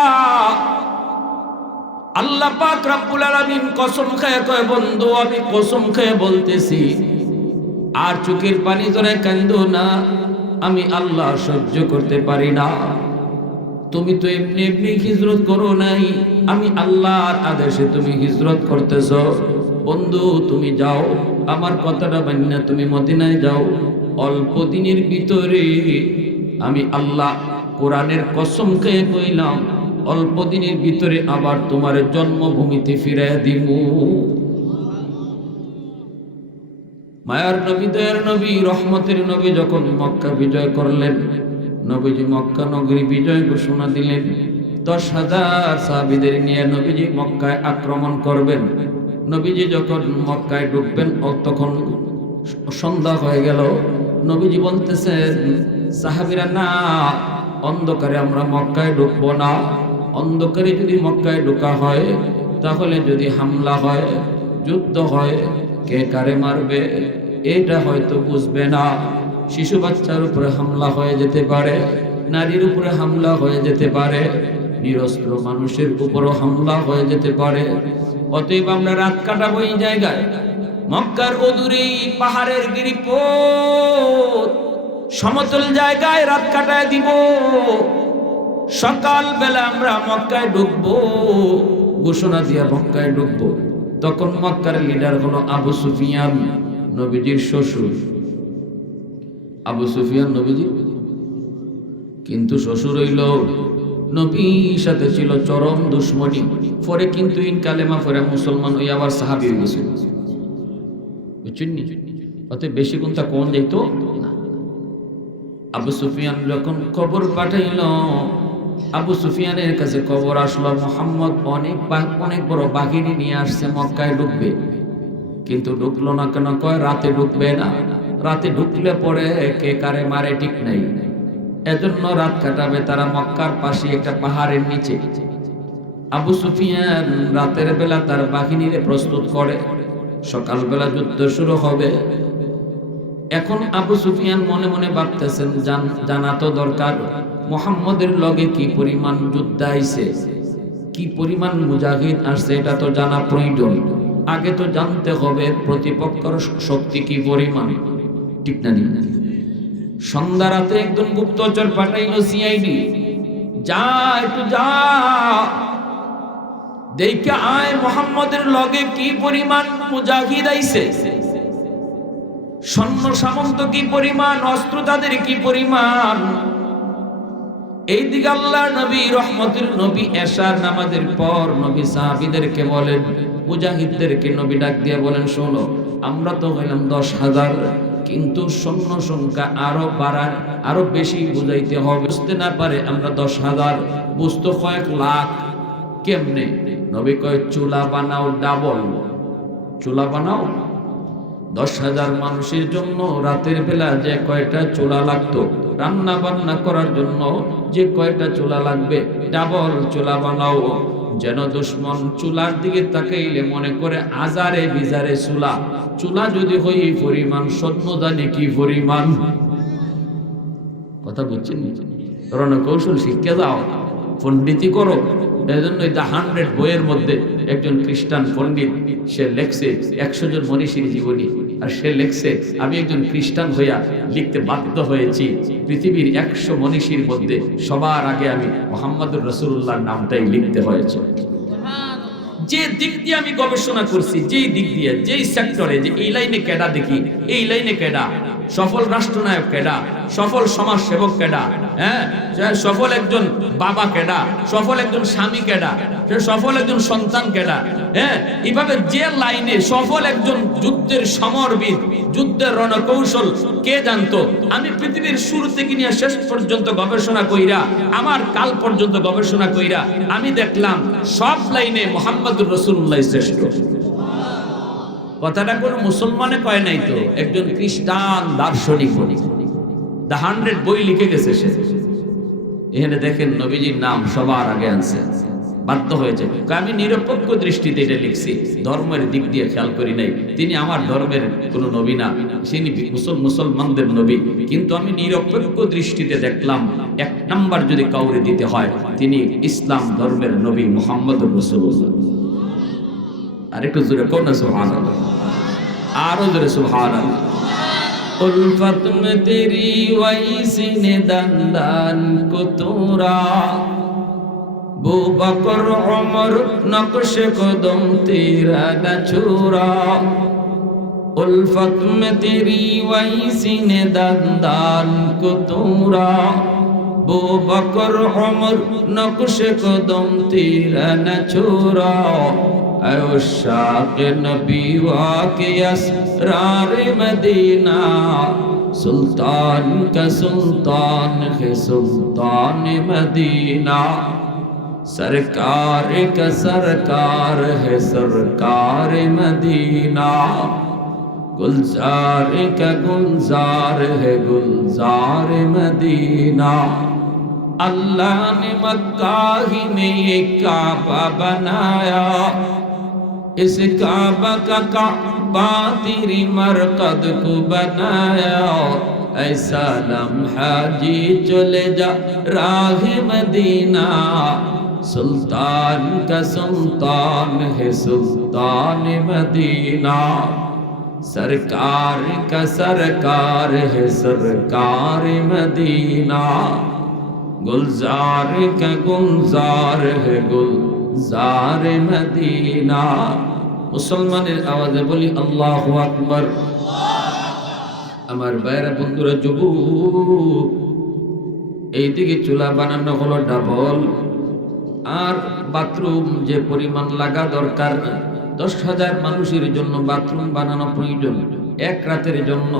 আল্লাহ পাক রব্বুল আলামিন কসম খেয়ে কয়, বন্ধু আমি কসম খেয়ে বলতেছি, আর চোখের পানি ধরে কান্দো না, আমি আল্লাহ সহ্য করতে পারি না। তুমি তো এমনি এমনি হিজরত করো নাই, আমি আল্লাহর আদেশে তুমি হিজরত করতেছ। বন্ধু তুমি যাও, আমার কথাটা মান্য তুমি মদিনায় যাও। অল্প দিনের ভিতরে আমি আল্লাহ কোরআনের কসম খেয়ে কইলাম, অল্প দিনের ভিতরে আবার তোমার জন্মভূমিতে ফিরাইয়া দিব। মায়ার নবী, দয়ার নবী, রহমতের নবী যখন মক্কা বিজয় করলেন, নবীজি মক্কা নগরী বিজয় ঘোষণা দিলেন। 10,000 সাহাবীদের নিয়ে নবীজি মক্কায় আক্রমণ করবেন। নবীজি যখন মক্কায় ঢুকবেন তখন সন্ধ্যা হয়ে গেল। নবীজি বলতেছেন, সাহাবীরা না, অন্ধকারে আমরা মক্কায় ঢুকবো না। অন্ধকারে যদি মক্কায় ঢোকা হয়, তাহলে যদি হামলা হয়, যুদ্ধ হয়, কে কারে মারবে এটা হয়তো বুঝবে না। শিশু বাচ্চার উপরে হামলা হয়ে যেতে পারে, নারীর উপরে হামলা হয়ে যেতে পারে, নিরস্ত্র মানুষের উপরও হামলা হয়ে যেতে পারে। অতএব আমরা রাত কাটাবো এই জায়গায়, মক্কার অদূরে পাহাড়ের গিরিপথ সমতল জায়গায় রাত কাটায় দিব। সকাল বেলা আমরা মক্কায় ঢুকবো, ঘোষণা দিয়া মক্কায় ঢুকবো। তখন মক্কার লিডার হলো আবু সুফিয়ান, নবীজির শ্বশুর। আবু সুফিয়ান নবীজি, কিন্তু শ্বশুর হইল নবীর সাথে ছিল চরম দুশ্মনী। পরে কিন্তু ইন কালেমা পরে মুসলমান হয়ে আবার সাহাবী হয়ে গেছে, বুঝছেন নি? অতএব বেশি কোনটা কোন যাইতো না। আবু সুফিয়ান যখন খবর পাঠাইল, আবু সুফিয়ানের কাছে খবর আসলো মুহাম্মদ অনেক বড় বাহিনী নিয়ে আসছে, মক্কায় ঢুকবে। কিন্তু ঢুকলো না কেন? কয় রাতে ঢুকবে না, রাতে ঢুকলে পরে কে কারে মারে ঠিক নাই, এজন্য রাত কাটাবে তারা মক্কার পাশে একটা পাহাড়ের নিচে। আবু সুফিয়ান রাতের বেলা তার বাহিনীরে প্রস্তুত করে, সকালবেলা যুদ্ধ শুরু হবে। এখন আবু সুফিয়ান মনে মনে ভাবতেছেন, জানা তো দরকার মুহাম্মদের লগে কি পরিমাণ যুদ্ধ আইছে, কি পরিমাণ মুজাহিদ আসছে, এটা তো জানা প্রয়োজন। আগে তো জানতে হবে প্রতিপক্ষের শক্তি কি পরিমাণ, ঠিক না? সন্ধ্যা রাতে একজন গুপ্তচর পাঠাইলো সিআইডি, যা একটু যা দেখে আয় মুহাম্মদের লগে কি পরিমাণ মুজাহিদ আইছে, সৈন্য সামন্ত কি পরিমাণ, অস্ত্র তাদের কি পরিমাণ। এইদিকে আল্লাহর নবী রহমতের নবী এশার নামাজের পর নবী সাহাবীদেরকে বলেন, মুজাহিদদেরকে নবী ডাক দিয়ে বলেন, শোনো আমরা তো হইলাম 10,000, কিন্তু সৈন্য সংখ্যা আরো বাড়ার, আরো বেশি বুঝাইতে হবে। বুঝতে না পারে আমরা 10,000, বুঝতো কয়েক লাখ। কেমনে? নবী কয় চুলা বানাও, ডাবল চুলা বানাও। 10,000 মানুষের জন্য রাতের বেলা যে কয়টা চুলা লাগতো রান্না বান্না করার জন্য, যে কয়টা চুলা লাগবে ডাবল চুলা বানাও, যেন দুশমন চুলার দিকে তাকাইলে মনে করে আজারে বিজারে চুলা। চুলা যদি হই পরিমাণ, সৈন্য জানি কি পরিমাণ। কথা বুঝছেন? রণকৌশল শিক্ষা দাও, পণ্ডিতি করো। এজন্য দ্য 100 বইয়ের মধ্যে একজন খ্রিস্টান পণ্ডিত সে লেখছে 100 জন মনীষীর জীবনী, আর সে লেখছে আমি একজন খ্রিস্টান হইয়া লিখতে বাধ্য হয়েছি পৃথিবীর 100 মনীষীর মধ্যে সবার আগে আমি মুহাম্মদুর রাসূলুল্লাহর নামটাই লিখতে হয়েছে। যে দিক দিয়ে আমি গবেষণা করছি, যেই দিক দিয়ে, যেই সেক্টরে, যে এই লাইনে কেডা দেখি, এই লাইনে কেডা সফল রাষ্ট্রনায়ক, কেডা সফল সমাজ সেবক, কেডা সফল একজন বাবা, কেডা সফল একজন স্বামী, কেডা সফল একজন সন্তান, কেডা এইভাবে যে লাইনে সফল একজন যুদ্ধের সমরবিদ, যুদ্ধের রণকৌশল কে জানতো, আমি পৃথিবীর শুরু থেকে নিয়ে শেষ পর্যন্ত গবেষণা কইরা, আমার কাল পর্যন্ত গবেষণা কইরা আমি দেখলাম সব লাইনে মুহাম্মদুর রাসূলুল্লাহ শ্রেষ্ঠ। কথাটা কোন মুসলমানে কয় নাই তো, একজন খ্রিস্টান দার্শনিক দ্য 100 বই লিখে গেছে সে। এখানে দেখেন নবীজির নাম সবার আগে আনছে, বাধ্য হয়েছে। আমি নিরপেক্ষ দৃষ্টিতে এটা লিখছি, ধর্মের দিক দিয়ে খেয়াল করি নাই। তিনি আমার ধর্মের কোনো নবী না, তিনি মুসলমানদের নবী, কিন্তু আমি নিরপেক্ষ দৃষ্টিতে দেখলাম 1 নাম্বার যদি কাউরে দিতে হয় তিনি ইসলাম ধর্মের নবী মুহাম্মদুর রাসূলুল্লাহ। আরেকটু জোরে কোন না সুবহানাল্লাহ, আরো জোরে সুবহানাল্লাহ। উলফত মে তেরি ওয়াইসি নে দান কো তোরা, বু বকর উমর নকশ কদম তেরা না ছোরা। উলফত মে তেরি ওয়াইসি নে দান কো তোরা, বু বকর উমর নকশ কদম তেরা না ছোরা। शाक़ नबी वाक़े असरार मदीना, सुल्तान का सुल्तान है सुल्तान मदीना, सरकार का सरकार है सरकार मदीना, गुलजार का गुलजार है गुलजार मदीना। अल्लाह ने मक्का ही में एक काबा बनाया, इस काबा का काबा तेरी मरकद को बनाया। ऐसा लम्हा जी चले जा राह मदीना, सुल्तान का सुल्तान है सुल्तान मदीना, सरकार का सरकार है सरकार मदीना, गुलजार का गुलजार है गुलजार मदीना। मुसलमाনের আওয়াজে বলি আল্লাহু আকবার। আমার ভাইরা বন্ধুরা, যুবক, এইদিকে চুলা বানানো হলো ডাবল, আর বাথরুম যে পরিমাণ লাগা দরকার, 10,000 মানুষের জন্য বাথরুম বানানো প্রয়োজন। 1 রাতের জন্য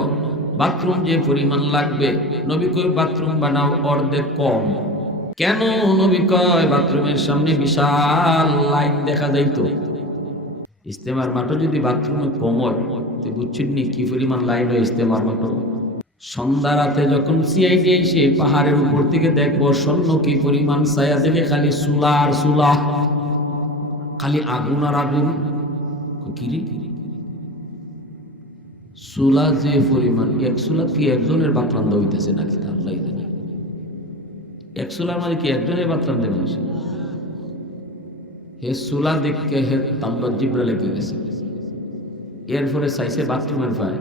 বাথরুম যে পরিমাণ লাগবে, নবী কয় বাথরুম বানাও অর্ধেক কম। কেন? নবী কয় বাথরুমের সামনে বিশাল লাইন দেখা যাইতো, ইস্তেমার মাঠে যদি বাথরুমে কময় তো বুঝছেন নি কি পরিমাণ লাইন হয় ইস্তেমার মাঠে। সন্ধ্যা রাতে যখন সিআইডি এসে পাহাড়ের উপর থেকে দেখবো স্বর্ণ কি পরিমাণ ছায়া, দেখে খালি চুলা আর চুলা, খালি আগুন আর আগুন। কিরে চুলা যে পরিমাণ, এক চুলা কি একজনের ভাত রান্ধা হইতেছে নাকি? আল্লাহ জানে। এক চুলার মাঝে কি একজনের ভাত রান্ধে মানুষ? হে চুলা দেখে হে তাল্লত জিব্রা লেগে গেছে। এরপরে চাইছে বাথরুমের পায়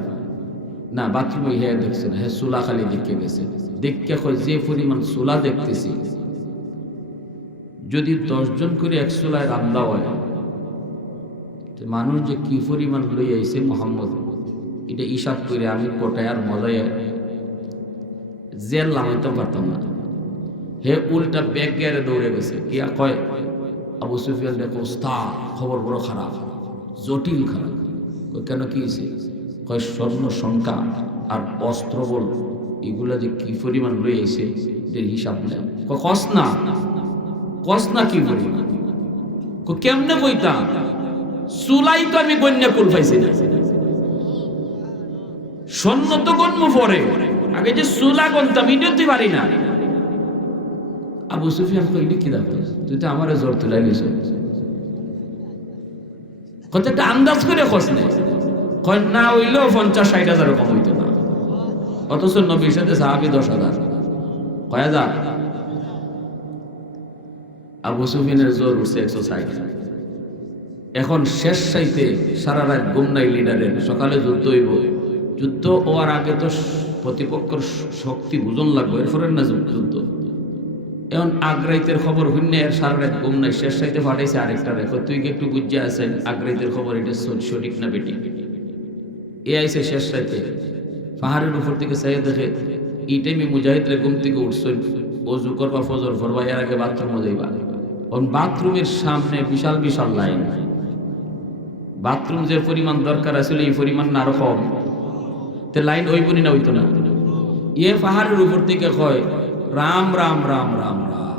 না, বাথরুমে হে দেখছে না, হে চুলা খালি দেখে গেছে। দেখে কয় যে পরিমাণ চুলা দেখতেছি, যদি 10 জন করে এক চুলায় রান্না হয়, মানুষ যে কি পরিমাণ লই আইছে মোহাম্মদ, এটা হিসাব করে আমি কোটায় আর মজায় জেল নামাইতে পারতাম না। হে উল্টা ব্যাগ গেড়ে দৌড়ে গেছে। ইয়া কয় আবু সুফিয়ান দেখো ওস্তাদ, খবর বড় খারাপ, জটিল খারাপ। কেন কি হয়েছে? কয় স্বর্ণ সংখ্যা আর অস্ত্র বল এগুলা যে কি পরিমাণ লই আইছে এর হিসাব নেই। কস না কি পরিমাণ, কেমনে কইতাম? চুলাই তো আমি গণ্যা কুল পাইছি না, স্বর্ণ তো গণ্য পরে, আগে যে চুলা গণতাম এটাতে পারি না। আবু সুফিয়ান কইলি কি দাও, তুই তো আমার জোর তুলাই গেছ, কত একটা আন্দাজ করে খোঁজ নেই। কয় না হইলেও 50-60 হাজার কম হইতো না, অথচ নবীর সাথে সাহাবী 10,000 কয় হাজার। আবু সুফিয়ানের জোর উঠছে 160। এখন শেষ চাইতে সারা রাত ঘুম নাই লিডারের, সকালে যুদ্ধ হইব, যুদ্ধ হওয়ার আগে তো প্রতিপক্ষের শক্তি বুঝন লাগবে, এরপরে না যুদ্ধ। এখন আগ্রাইতের খবর হইনে এর সারা রাত ঘুম নাই, শেষ চাইতে ফাটাইছে আরেকটা রেখো, তুই কি একটু বুঝে আছেন আগ্রাইতের খবর এটা সঠিক না বেটি? এ আইসে শেষ চাইতে পাহাড়ের উপর থেকে চাইয়ে দেখে এই টাইমে মুজাহিদরা ঘুম থেকে উঠছেন, অজু করবা, ফজর করবা, এর আগে বাথরুমে যাইবা। বাথরুমের সামনে বিশাল বিশাল লাইন, বাথরুম যে পরিমাণ দরকার আসলে এই পরিমাণ না আরো কম, তে লাইন ওই বনি না হইতো না। ইয়ে পাহাড়ের উপর থেকে কয় রাম রাম রাম রাম রাম।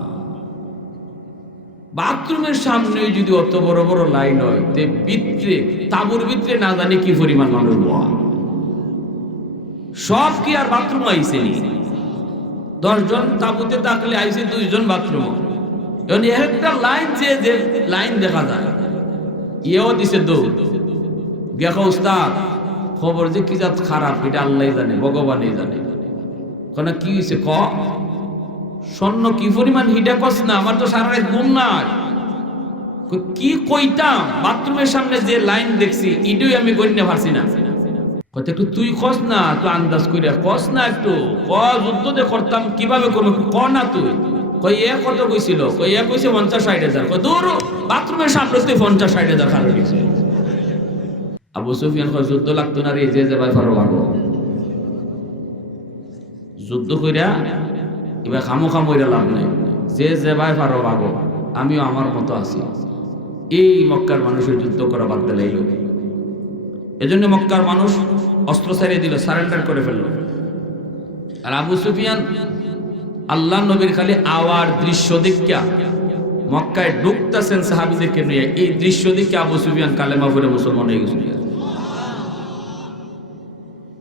বাথরুমের সামনে যদি অত বড় বড় লাইন হয়, তে ভিতরে তাবুর ভিতরে না জানি কি পরিমাণ মানুষ বয়া, সব কি আর বাথরুম আইসে নি? 10 জন তাবুতে থাকলে আইসে 2 জন বাথরুম। একটা লাইন যে লাইন দেখা যায়, ইয়েও দিছে দৌড়। দেখো উস্তাদ খবর যে কি জাত খারাপ, এটা আল্লাহ জানে, ভগবানই জানে। কেন কি হয়েছে ক? স্বর্ণ কি পরিমাণ হিটা কস না, আমার তো সারা রাত ঘুম নাই। কি কইতাম? বাথরুমের সামনে যে লাইন দেখছি এটাই আমি গণ্য পারছি না। কত একটু তুই কস না, তুই আন্দাজ কইরা কস না একটু, ক যুদ্ধ যে করতাম কিভাবে করবো ক না তুই। কই এ কত কইছিল? কই এ কইছে 50-60 হাজার। কই দূর, বাথরুমের সামনে তুই 50-60 হাজার খারাপ হয়েছে। আবু সুফিয়ান কয় যুদ্ধ লাগতো না রে, যে ভাই পারো লাগো যুদ্ধ কইরা এবার খামো খামইরা লাভ নাই, যে ভাই পারো লাগো, আমিও আমার মতো আছি। এই মক্কার মানুষের যুদ্ধ করা বাদ দিলাইল। এজন্য মক্কার মানুষ অস্ত্র ছাড়িয়ে দিল, সারেন্ডার করে ফেললো। আর আবু সুফিয়ান আল্লাহ নবীর খালি আওয়ার দৃশ্য দেখিয়া মক্কায় ঢুকতেছেন সাহাবীদেরকে নিয়ে, এই দৃশ্য দেখে আবু সুফিয়ান কালেমা পড়ে মুসলমান হয়ে গেছিল।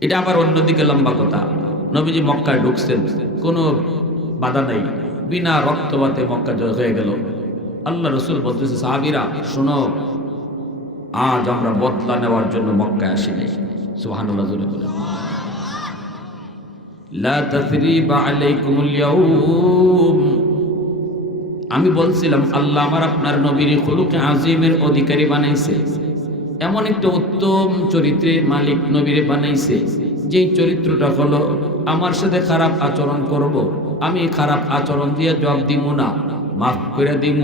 এটা আবার অন্যদিকে লম্বা কথা, নবীজি মক্কায় ঢুকছেন, কোনো বাধা নাই, বিনা রক্তপাতে মক্কা জয় হয়ে গেল। আল্লাহ রাসূল বলতেছে সাহাবীরা শোনো, আজ আমরা বদলা নেওয়ার জন্য মক্কায় আসি নাই। সুবহানাল্লাহ জোরে বলেন। লা তাসরিবা আলাইকুমুল ইয়াউম। আমি বলছিলাম আল্লাহ আমার আপনার নবীর খুলুকে আজিমের অধিকারী বানাইছে, এমন একটা উত্তম চরিত্রের মালিক নবীরে বানাইছে, যেই চরিত্রটা হলো আমার সাথে খারাপ আচরণ করব, আমি খারাপ আচরণ দিয়ে জবাব দিব না, মাফ করে দিব।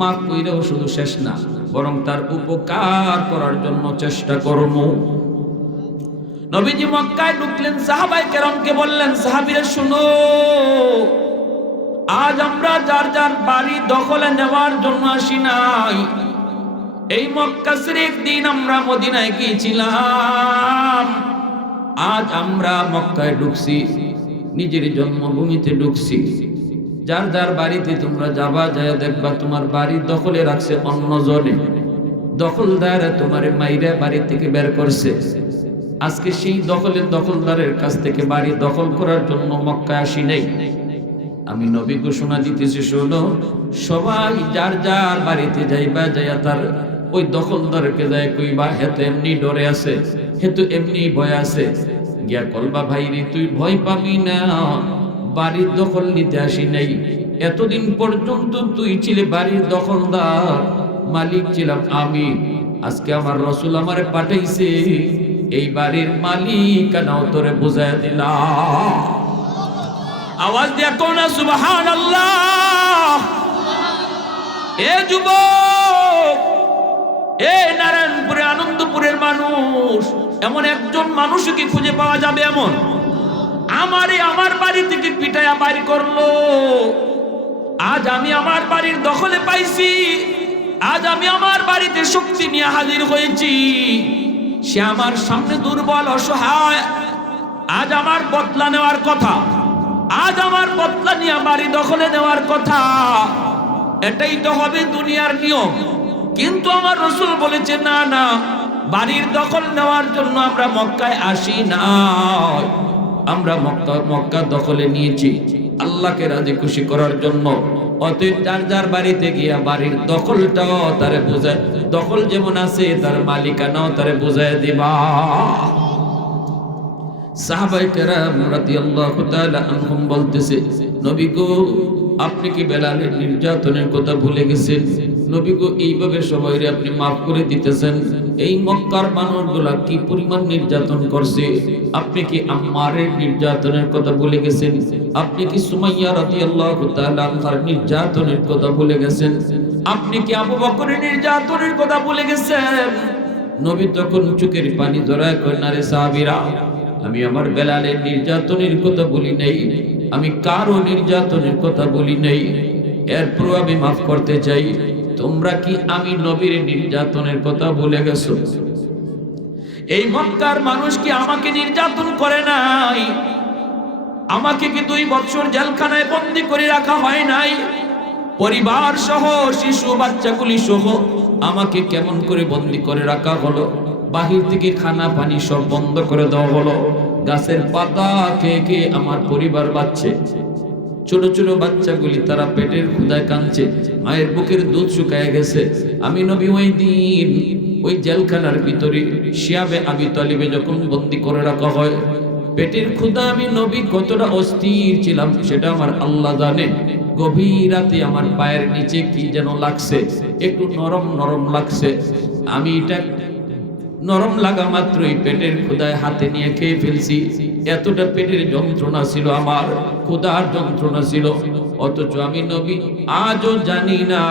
মাফ কইরেও শুধু শেষ না, বরং তার উপকার করার জন্য চেষ্টা করব। নবীজি মক্কায় ঢুকলেন, সাহাবায়ে কেরামকে বললেন সাহাবীরা শুনো, আজ আমরা যার যার বাড়ি দখলে নেওয়ার জন্য আসি নাই। এই মক্কা ছেড়ে একদিন আমরা মদিনায় গিয়েছিলাম, আজ আমরা মক্কায় ঢুকছি, নিজের জন্মভূমিতে ঢুকছি। যার যার বাড়িতে তোমরা যাবা, যায় দেখবা তোমার বাড়ি দখলে রাখছে অন্য জনে, দখলদার তোমার মাইরা বাড়ি থেকে বের করছে। আজকে সেই দখলদারের কাছ থেকে বাড়ি দখল করার জন্য মক্কায় আসি নাই। আমি নবী ঘোষণা দিতেছি, শোনো, সবাই যার যার বাড়িতে যাইবা, যাইয়া তার ওই দখলদারকে যায় কইবা হেতু এমনি ডরে আছে, হেতু এমনি ভয় আছে, গিয়া কলবা ভাই রে তুই ভয় পাবি না, বাড়ির দখল নিতে আসি নাই। এতদিন পর্যন্ত তুই ছিলে বাড়ির দখলদার, মালিক ছিলাম আমি। আজকে আমার রাসূল আমারে পাঠাইছে, এই বাড়ির মালিকানাও তোরে বুঝাইয়া দিলাম। আওয়াজ দিয়া কোনা সুবহানাল্লাহ। এ যুবক, এ নারায়ণপুরে আনন্দপুরের মানুষ, এমন একজন মানুষ কি খুঁজে পাওয়া যাবে এমন? আমার বাড়ি থেকে পিটাইয়া বাইর করলো। আজ আমি আমার বাড়ির দখলে পাইছি, আজ আমি আমার বাড়িতে শক্তি নিয়ে হাজির হয়েছি। সে আমার সামনে দুর্বল অসহায়। আজ আমার বদলা নেওয়ার কথা, আজ আমার বদলা নিয়ে বাড়ি দখলে নেওয়ার কথা। এটাই তো হবে দুনিয়ার নিয়ম। কিন্তু আমার রাসূল বলেছে না না, বাড়ির দখল নেওয়ার জন্য আমরা মক্কায় আসি না, আমরা মক্কা দখলে নিয়েছি আল্লাহকে রাজি খুশি করার জন্য। অতএব যার যার বাড়িতে গিয়া বাড়ির দখলটাও তারে বুঝায়, দখল যেমন আছে তার মালিকানাও তারে বুঝায় দিবা। সাহাবায়ে কেরাম রাদিয়াল্লাহু তাআলা আনহুম বলতেছে, নবী গো, আপনি কি বেলালের নির্যাতনের কথা ভুলে গেছেন? নবী গো, এইভাবে সবাইরে আপনি মাফ করে দিতেছেন। এই মক্কার মানুষগুলা কি পরিমাণ নির্যাতন করছে, আপনি কি আম্মারের নির্যাতনের কথা ভুলে গেছেন? আপনি কি সুমাইয়া রাদিয়াল্লাহু তাআলা আনহার নির্যাতনের কথা ভুলে গেছেন? আপনি কি আবু বকরের নির্যাতনের কথা ভুলে গেছেন? নবী তখন চোখের পানি জড়ায় কয়, না রে সাহাবীরা, আমি আমার বেলালের নির্যাতনের কথা বলি নাই, আমি কারো নির্যাতনের কথা বলি নাই। এরপর আমি মাফ করতে চাই। তোমরা কি আমি নবীর নির্যাতনের কথা ভুলে গেছো? এই মক্কার মানুষ কি আমাকে নির্যাতন করে নাই? আমাকে কি 2 বছর জেলখানায় বন্দী করে রাখা হয় নাই? পরিবার সহ, শিশু বাচ্চাগুলি সহ আমাকে কেমন করে বন্দী করে রাখা হলো? বাহির থেকে খানা পানি সব বন্ধ করে দেওয়া হলো। গাছের পাতা খেয়ে খেয়ে আমার পরিবার বাঁচছে। ছোট ছোট বাচ্চাগুলি তারা পেটের ক্ষুধায় কাঁদছে, মায়ের বুকের দুধ শুকায় গেছে। আমি নবী ওই দিন ওই জেলখানার ভিতরে শিয়াবে আবি তালিবে যখন বন্দী করে রাখা হয়, পেটের ক্ষুধা আমি নবী কতটা অস্থির ছিলাম সেটা আমার আল্লাহ জানেন। গভীর রাতে আমার পায়ের নিচে কি যেন লাগছে, একটু নরম নরম লাগছে। আমি এটা নরম লাগা মাত্রই পেটের ক্ষুধায় হাতে নিয়ে খেয়ে ফেলছি। এতটা পেটের যন্ত্রণা ছিল, আমার ক্ষুধার যন্ত্রণা ছিল। অথচ আমি নবী আজও জানি না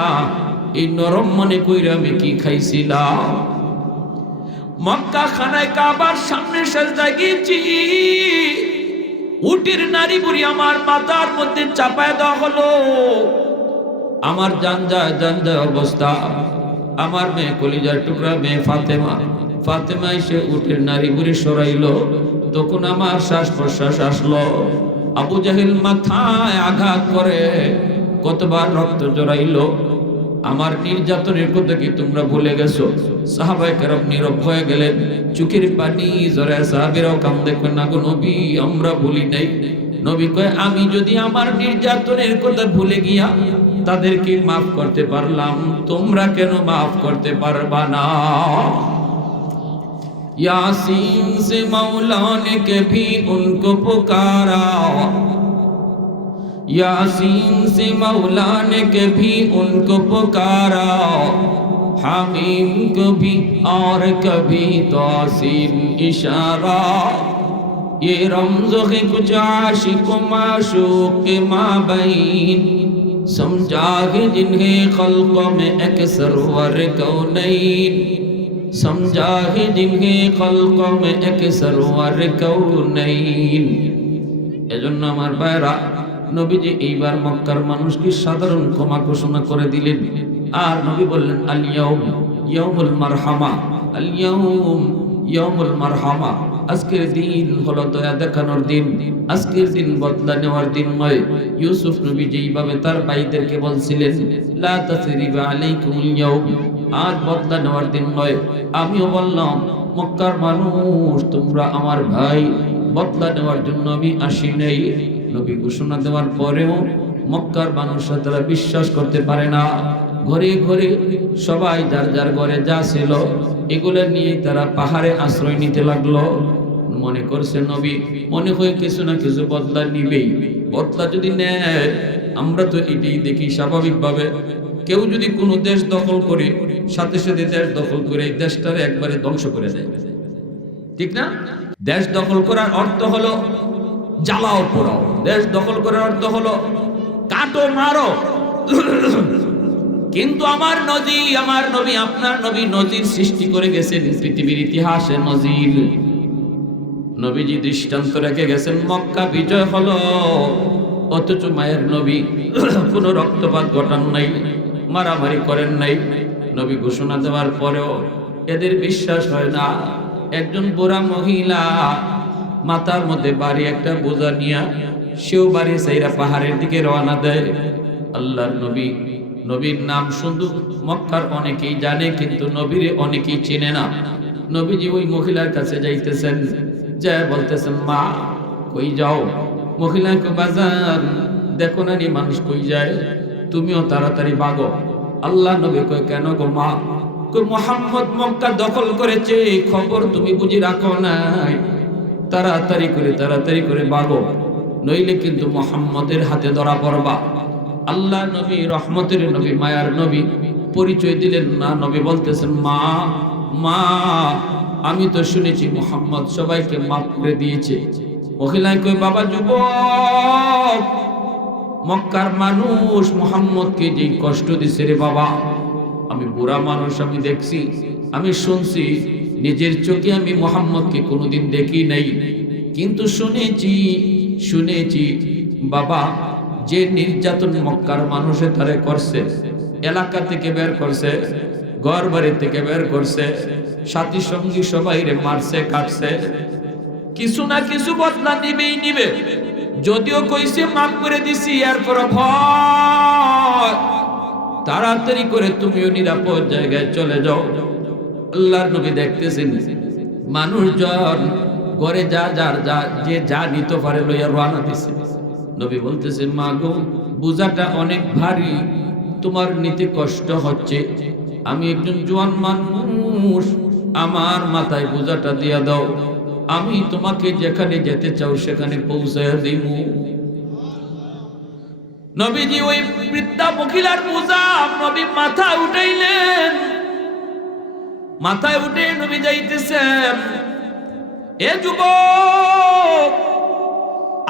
এই নরম মনে কইরা আমি কি খাইছিলাম। মক্কা খানায় কাবার সামনে সাজদায় গিয়েছি, উটের নারী বুড়ি আমার মাথার মধ্যে চাপায় দেওয়া হলো। আমার জানজা অবস্থা। আমার মেয়ে কলিজার টুকরা মেয়ে ফাতেমা এসে উটের নারী বুড়ি সরাইলো। তখন আমার শ্বাস প্রশ্বাস আসলো। আবু জাহেল মাথায় আঘাত করে কতবার রক্ত জড়াইলো। আমার নির্যাতনের কথা কি তোমরা ভুলে গেছো? সাহাবায়ে কেরাম নীরব হয়ে গেলেন, চোখের পানি জড়ায়। সাহাবীরাও কান্দে, কয় না গো নবী, আমরা ভুলি নাই। নবী কয়, আমি যদি আমার নির্যাতনের কথা ভুলে গিয়া তাদেরকে মাফ করতে পারলাম, তোমরা কেন মাফ করতে পারবা না? यासीन से मौला ने कभी उनको पुकारा, यासीन से मौला ने कभी उनको पुकारा, हामीम को भी और कभी तासीन इशारा। ये रमज़ है कुछ आशिक माशूक के माबैन, समझा है जिन्हें खल्क़ों में अक्सर वर कौनैन, समझा है जिन्हें खल्क़ों में अक्सर वर कौनैन। এজন্য আমার ভাইরা, নবীজি এইবার মক্কার মানুষকে সাধারণ ক্ষমা ঘোষণা করে দিলেন। আর নবী বললেন, আল ইয়াউম ইয়াউমুল মারহামা, আল ইয়াউম ইয়াউমুল মারহামা। আজকের দিন হলো দয়া দেখানোর দিন, আজকের দিন বদলা নেওয়ার দিন নয়। ইউসুফ নবী যেইভাবে তার ভাইদেরকে বলছিলেন, লা তাসরিবা আলাইকুমুল ইয়াউম, আজ বদলা নেওয়ার দিন নয়। আমিও বললাম মক্কার মানুষ তোমরা আমার ভাই, বদলা নেওয়ার জন্য আমি আসি নাই। নবী ঘোষণা দেওয়ার পরেও মক্কার মানুষরা তারা বিশ্বাস করতে পারে না। ঘরে ঘরে সবাই যার যার ঘরে যা ছিল এগুলো নিয়ে তারা পাহাড়ে আশ্রয় নিতে লাগলো। মনে করছে নবী মনে হয় কিছু না কিছু বদলা নিবেই। বদলা যদি নেয়, আমরা তো এটাই দেখি স্বাভাবিকভাবে কেউ যদি কোনো দেশ দখল করে সাথে সাথে দেশ দখল করে এই দেশটারে একবারে ধ্বংস করে দেয়, ঠিক না? দেশ দখল করার অর্থ হলো জ্বালাও পোড়াও। দেশ দখল করার অর্থ হলো কাটো মারো। কিন্তু আমার নবী আপনার নবী নজির সৃষ্টি করে গেছেন পৃথিবীর ইতিহাসে। নজির নবীজি দৃষ্টান্ত রেখে গেছেন। মক্কা বিজয় হলো, অথচ মায়ের নবী কোনো রক্তপাত ঘটান নাই, মারামারি করেন নাই। নবী ঘোষণা দেওয়ার পরেও এদের বিশ্বাস হয় না। একজন বুড়া মহিলা মাথার মধ্যে বাড়ি একটা বোঝা নিয়া সেও বাড়ি সাইরা পাহাড়ের দিকে রওনা দেয়। আল্লাহর নবীর নাম শুধু মক্কার অনেকেই জানে, কিন্তু নবীরে অনেকেই চেনে না। নবীজি ওই মহিলার কাছে যাইতেছেন, যায় বলতেছেন মা কই যাও? মহিলাকে বাজার দেখো না নি মানুষ কই যায়, তুমিও তাড়াতাড়ি ভাগো। আল্লাহ নবী কয় কেন গো মা? কই মুহাম্মদ মক্কা দখল করেছে, খবর তুমি বুঝি রাখো নাই? তাড়াতাড়ি করে ভাগো, নইলে কিন্তু মুহাম্মদের হাতে ধরা পড়বা। আল্লাহ নবী রহমতের নবী, মায়ার নবী পরিচয় দিলেন না। নবী বলতেছেন মা মা আমি তো শুনেছি মুহাম্মদ সবাইকে মাফ করে দিয়েছে। মহিলায় কই বাবা যুবক, মক্কার মানুষ মুহাম্মদকে যে কষ্ট দিছে রে বাবা, আমি বুড়া মানুষ, আমি দেখছি, আমি শুনছি, নিজের চোখে আমি মুহাম্মদকে কোনোদিন দেখি নাই, কিন্তু শুনেছি বাবা যে নির্যাতন মক্কার মানুষে তারে করছে, এলাকা থেকে বের করছে, ঘর বাড়ি থেকে বের করছে, সাথী সঙ্গী সবাই রে মারছে কাটছে, কিছু না কিছু বদলা নিবে। যদিও কইছে মাফ করে দিছি, এরপর ভয়, তাড়াতাড়ি করে তুমিও নিরাপদ জায়গায় চলে যাও। আল্লাহর নবী দেখতেছেন মানুষজন ঘরে যা নিতে পারে লইয়া রওনা দিছে। নবী বলতেছে মা গো, বোঝাটা অনেক ভারী, তোমার নিতে কষ্ট হচ্ছে। আমি একজন জওয়ান মানুষ, আমার মাথায় বোঝাটা দিয়া দাও, আমি তোমাকে যেখানে যেতে চাও সেখানে পৌঁছায় দিব। নবীজি ওই বৃদ্ধা মহিলার বোঝা নবী মাথায় উঠাইলেন। মাথায় উঠে নবী যাইতেছেন। এ যুবক,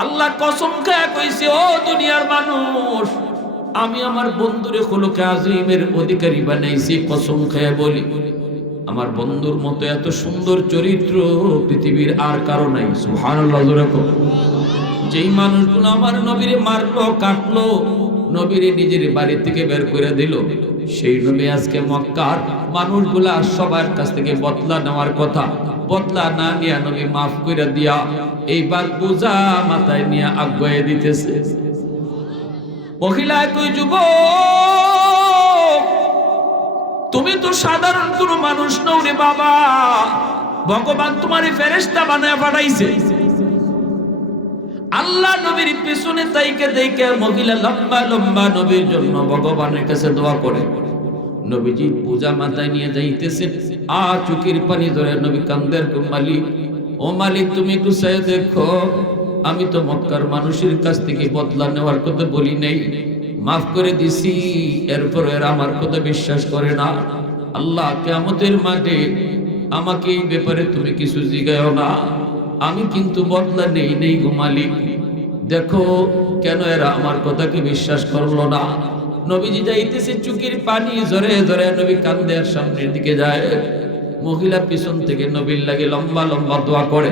আল্লাহ কসম খেয়ে কইছে ও দুনিয়ার মানুষ, আমি আমার বন্ধুরে খুলুকে আযীমের অধিকারী বানাইছি। কসম খেয়ে বলি, আমার বন্ধুর মতো এত সুন্দর চরিত্র পৃথিবীর আর কারো নাই। সুবহানাল্লাহ। যেই মানুষগুলো আমার নবীরে মারলো কাটলো, নবীরে নিজের বাড়ি থেকে বের করে দিল, সেই নবী আজকে মক্কার মানুষগুলা সবার কাছ থেকে বদলা নেওয়ার কথা, বদলা না নিয়ে নবী মাফ করে দিয়া এইবার বোঝা মাথায় নিয়ে আগুয়ে দিতেছে। মহিলা কই যুবক, তুমি তো সাধারণ কোনো মানুষ নও রে বাবা, ভগবান তোমারে ফেরেশতা বানায় পাঠাইছে। আল্লাহ নবীর পিছনে তাইকে দেখে মহিলা লম্বা লম্বা নবীর জন্য ভগবানের কাছে দোয়া করে। নবীজি পূজা মাথায় নিয়ে যাইতেছে, আর চোখের পানি ধরে নবী কান্দের, মালিক ও মালিক তুমি একটু চাই দেখো, আমি তো মক্কার মানুষের কাছ থেকে বদলা নেওয়ার কথা বলি নাই, মাফ করে দিছি, এরপর এরা আমার কথা বিশ্বাস করে না। আল্লাহ কিয়ামতের মাঠে আমাকে এই ব্যাপারে তুমি কিছু জিগায়ও না, আমি কিন্তু বদলা নেই গো মালিক। দেখো কেন এরা আমার কথাকে বিশ্বাস করলো না। নবীজি যাইতেছে, চোখের পানি জরে জরে নবী কান্দে আর সামনের দিকে যায়। মহিলা পিছন থেকে নবীর লাগে লম্বা লম্বা দোয়া করে।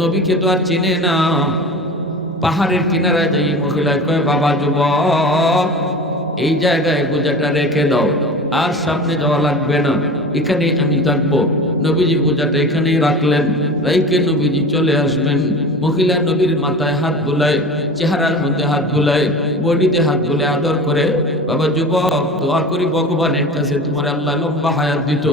নবীকে তো আর চেনে না। পাহাড়ের কিনারায় যাই মহিলা কয় বাবা যুবক, এই জায়গায় বোঝাটা রেখে দাও, আর সামনে যাওয়া লাগবে না, এখানে আমি থাকবো। নবীজি বোঝাটা এখানেই রাখলেন, রাইকে নবীজি চলে আসবেন। মহিলা নবীর মাথায় হাত বুলায়, চেহারার মধ্যে হাত বুলায়, বডিতে হাত বুলায় আদর করে, বাবা যুবক দোয়া করি ভগবানের কাছে তোমার আল্লাহ লম্বা হায়াত দিত।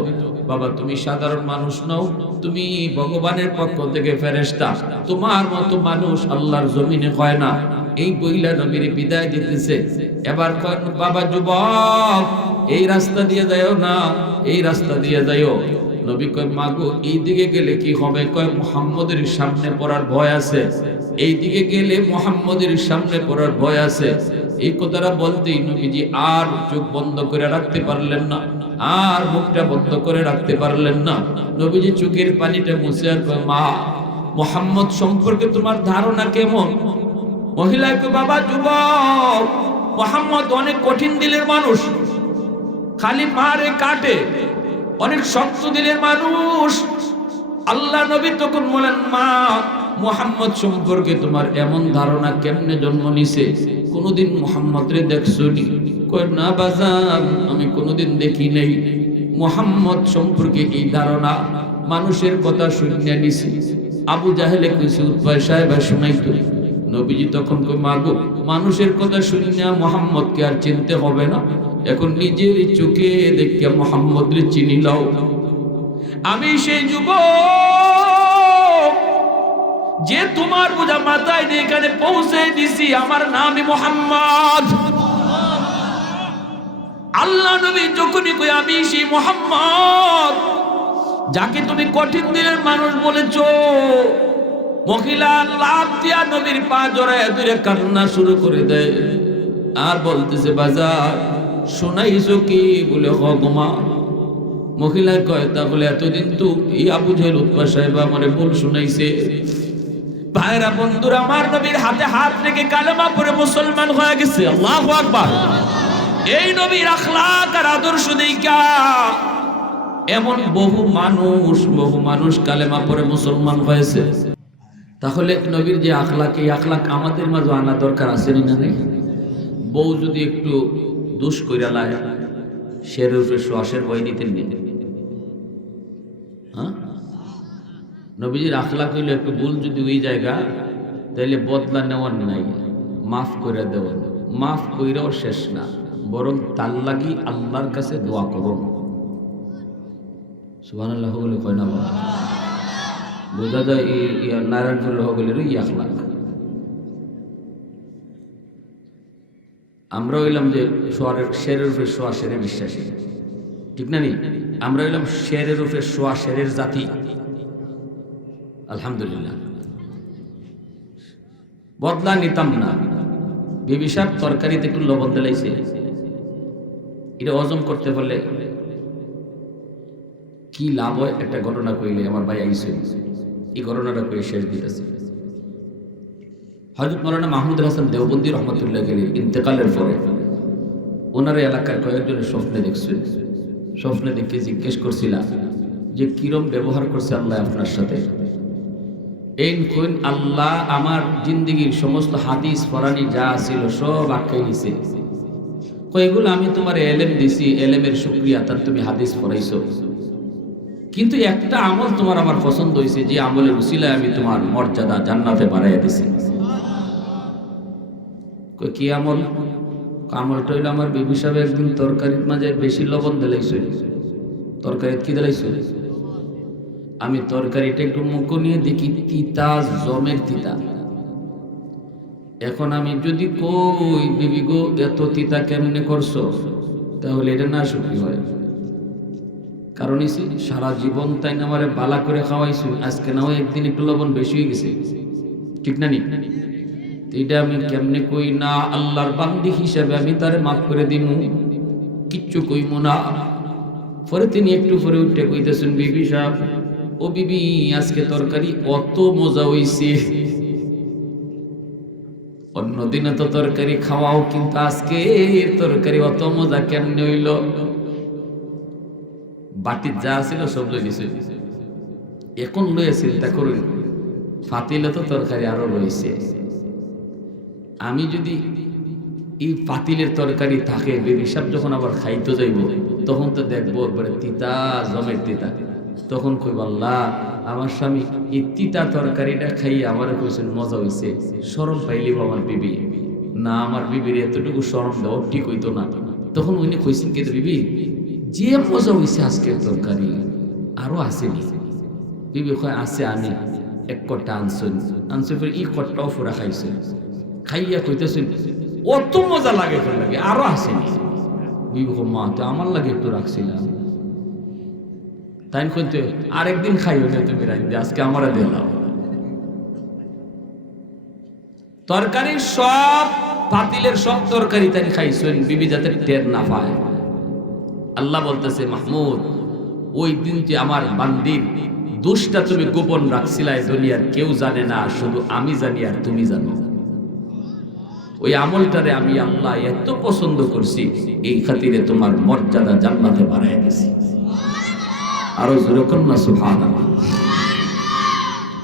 বাবা তুমি সাধারণ মানুষ নও, তুমি ভগবানের পক্ষ থেকে ফেরেশতা, তোমার মতো মানুষ আল্লাহর জমিনে হয় না। এই মহিলা নবীর বিদায় দিতেছে। এবার কয় বাবা যুবক এই রাস্তা দিয়ে যাও না, এই রাস্তা দিয়ে যাও। নবী কয় মাগো এই দিকে গেলে কি হবে? কয় মুহাম্মদের সামনে পড়ার ভয় আছে, এই দিকে গেলে মুহাম্মদের সামনে পড়ার ভয় আছে। এই কথাটা বলতেই নবীজি আর চোখ বন্ধ করে রাখতে পারলেন না, আর মুখটা বন্ধ করে রাখতে পারলেন না। নবীজি চোখের পানিটা মুছে আর কয় মা মুহাম্মদ সম্পর্কে তোমার ধারণা কেমন? মহিলাকে বাবা যুবক মুহাম্মদ অনেক কঠিন দিলের মানুষ, খালি মারে কাটে, অনেক শক্ত দিলের মানুষ। আল্লাহ নবী তখন বলেন মা মুহাম্মদ সম্পর্কে তোমার এমন ধারণা কেমনে জন্ম নিছে? কোনদিন মুহাম্মদ রে দেখছনি? কয় না বাজান আমি কোনদিন দেখি নাই। মুহাম্মদ সম্পর্কে এই ধারণা মানুষের কথা শুনে নিছি। আবু জাহেলে কইছে উতবা সাহেব শুনাইতো। নবীজি তখন কই মাগো মানুষের কথা শুনিয়া মুহাম্মদকে আর চিনতে হবে না, এখন নিজের চোখে দেখিয়া মুহাম্মদরে চিনি লও। আমি সেই যুবক যে তোমার বোঝা মাথায় দিয়ে এখানে পৌঁছে দিছি, আমার নামই মুহাম্মদ। আল্লাহ নবী যখনই কই আমি সেই মুহাম্মদ যাকে তুমি কঠিন দিনের মানুষ বলেছো, মহিলা লাফ দিয়া নবীর পা জড়ায় ধরে কান্না শুরু করে দেয় আর বলতেছে বাজার শোনাইছো কি? বলে হগমা। মহিলা কয় তাহলে এতদিন তো এই আবু জাহেল উতবা সাহেব আমারে ভুল শুনাইছে। ভাইরা বন্ধুরা আমার নবীর হাতে হাত রেখে কালেমা পড়ে মুসলমান হয়ে গেছে। আল্লাহু আকবার। এই নবীর আখলাক আর আদর্শ দেইখা এমন বহু মানুষ কালেমা পড়ে মুসলমান হয়েছে। তাহলে নবীর যে আখলাক, এই আখলাক আমাদের মাঝে আনা দরকার আছে না নেই? বউ যদি একটু দুষ কইরা লায় শেরের উপরে শ্বাসের ভয় নিতেন নি? হ্যাঁ, নবীজির আখলাক হইল একটু ভুল যদি ওই জায়গা, তাইলে বদলা নেওয়ার নাই, মাফ করে দেওয়ার। মাফ কইরাও শেষ না, বরং তার লাগি আল্লাহর কাছে দোয়া করুন। সুবহানাল্লাহ বলে কয় না বাবা? বোঝা যায় নারায়ণপুরের হগলের ওই আখলাক। আমরা হইলাম যে শেরের উপরে শোয়া শেরে বিশ্বাসী, ঠিক না নি? আমরা হইলাম শেরের উপরে শোয়া শেরের জাতি। আলহামদুলিল্লাহ, বদলা নিতাম না। বিবি সাহেব তরকারিতে একটু লবণ দিলাইছে, এটা হজম করতে পারলে কি লাভ হয়? একটা ঘটনা কইলে আমার ভাই আইসে, এই ঘটনাটা কই শেষ দিতেছে। হযরত মাওলানা মাহমুদ হাসান দেওবন্দি রহমতুল্লাহ আলাইহি ইন্তেকালের পরে ওনার এলাকার কয়েকজনের স্বপ্নে দেখছেন। স্বপ্নে দেখে জিজ্ঞেস করছিলাম যে কিরম ব্যবহার করছে আল্লাহ আপনার সাথে। এই কোন আল্লাহ আমার জিন্দেগির সমস্ত হাদিস ফরানি যা ছিল সব আটকে নিছে। কয়েকগুলো আমি তোমার এলেম দিছি, এলেমের শুকরিয়া, তার তুমি হাদিস পড়াইছো, কিন্তু একটা আমল তোমার আমার পছন্দ হয়েছে, যে আমলের উসিলায় আমি তোমার মর্যাদা জান্নাতে বাড়াইয়া দিছি। কি আমল? আমলটা হইল আমার বিবি সাহেব একদিন তরকারির মাঝে বেশি লবণ দিলাইছে। তরকারিতে কি দিলাইছে? আমি তরকারিটা একটু মুখ নিয়ে দেখি তিতা, জমের তিতা। এখন আমি যদি কই বিবি গো এত তিতা কেমনে করছো, তাহলে এটা না শুকি হয়। কারণ সারা জীবন তাই না আমারে বালা করে খাওয়াইছো, আজকে না হয় একদিন একটু লবণ বেশি হয়ে গেছে, ঠিক না নি? এটা আমি কেমনে কই না, আল্লাহর বান্দি হিসাবে আমি তারে মাফ করে দিমু, কিচ্ছু কইমু না। পরে তিনি একটু পরে উঠে কইতেছেন বিবি সাহেব, ও বিবি আজকে তরকারি অত মজা হইছে, অন্যদিনে তো তরকারি খাওয়াও, কিন্তু আজকে তরকারি অত মজা কেমনে হইল? বাটির যা ছিল সব লই দিছে। এখন লইয়া চিন্তা করুন, ফাতিলে তো তরকারি আরো রয়েছে। আমি যদি এই পাতিলের তরকারি থাকে, বিবি সাহেব যখন আবার খাইতে যাইব তখন তো দেখবো একবারে তিতা, জমের তিতা। তখন কইব আল্লাহ আমার স্বামী এই তিতা তরকারিটা খাইয়ে আমার কইছেন মজা হইছে, শরম পাইলি আমার বিবি, না আমার বিবির এতটুকু শরম দেওয়া ঠিক হইতো না। তখন উনি কইছেন কি বিবি যে মজা হইছে আজকের তরকারি আরো আসেনি? বিবি কয় আছে, আমি এক কটা আনছেন, আনছে ফের ই কটটাও ফুরা খাইছে, খাইয়া কইতেছেন অত মজা লাগে আরো আসেনি। বিবি কয় মা তো আমার লাগে একটু রাখছিলাম, তাই কইতে আরেকদিন খাইও না তুমি রাখবে, আজকে আমারা দিলাম। তরকারি সব পাতিলের সব তরকারি তাই খাইছেন বিবি যাতে টের না পায়। আল্লাহ বলতেছে মাহমুদ ওই দিন যে আমার বান্দির দোষটা তুমি গোপন রাখছিলাই, দুনিয়ার কেউ জানে না, শুধু আমি জানি আর তুমি জানো। ওই আমলটারে আমি আল্লাহ এত পছন্দ করছি, এই খাতিরে তোমার মর্যাদা জান্নাতে বাড়ায় দিয়েছি। আরো জোরে কন্যা সুবহানাল্লাহ।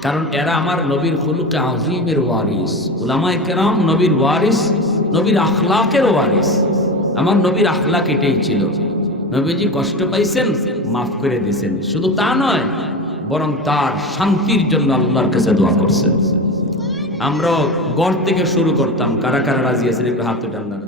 কারণ এরা আমার নবীর খুলুকে আযীমের ওয়ারিস, উলামায়ে কেরাম নবীর ওয়ারিস, নবীর আখলাকের ওয়ারিস। আমার নবীর আখলাক এটাই ছিল, নবীজি কষ্ট পাইছেন মাফ করে দিয়েছেন, শুধু তা নয় বরং তার শান্তির জন্য আল্লাহর কাছে দোয়া করছেন। আমরাও গড় থেকে শুরু করতাম, কারা কারা রাজি আছেন একটু হাত উঠান না।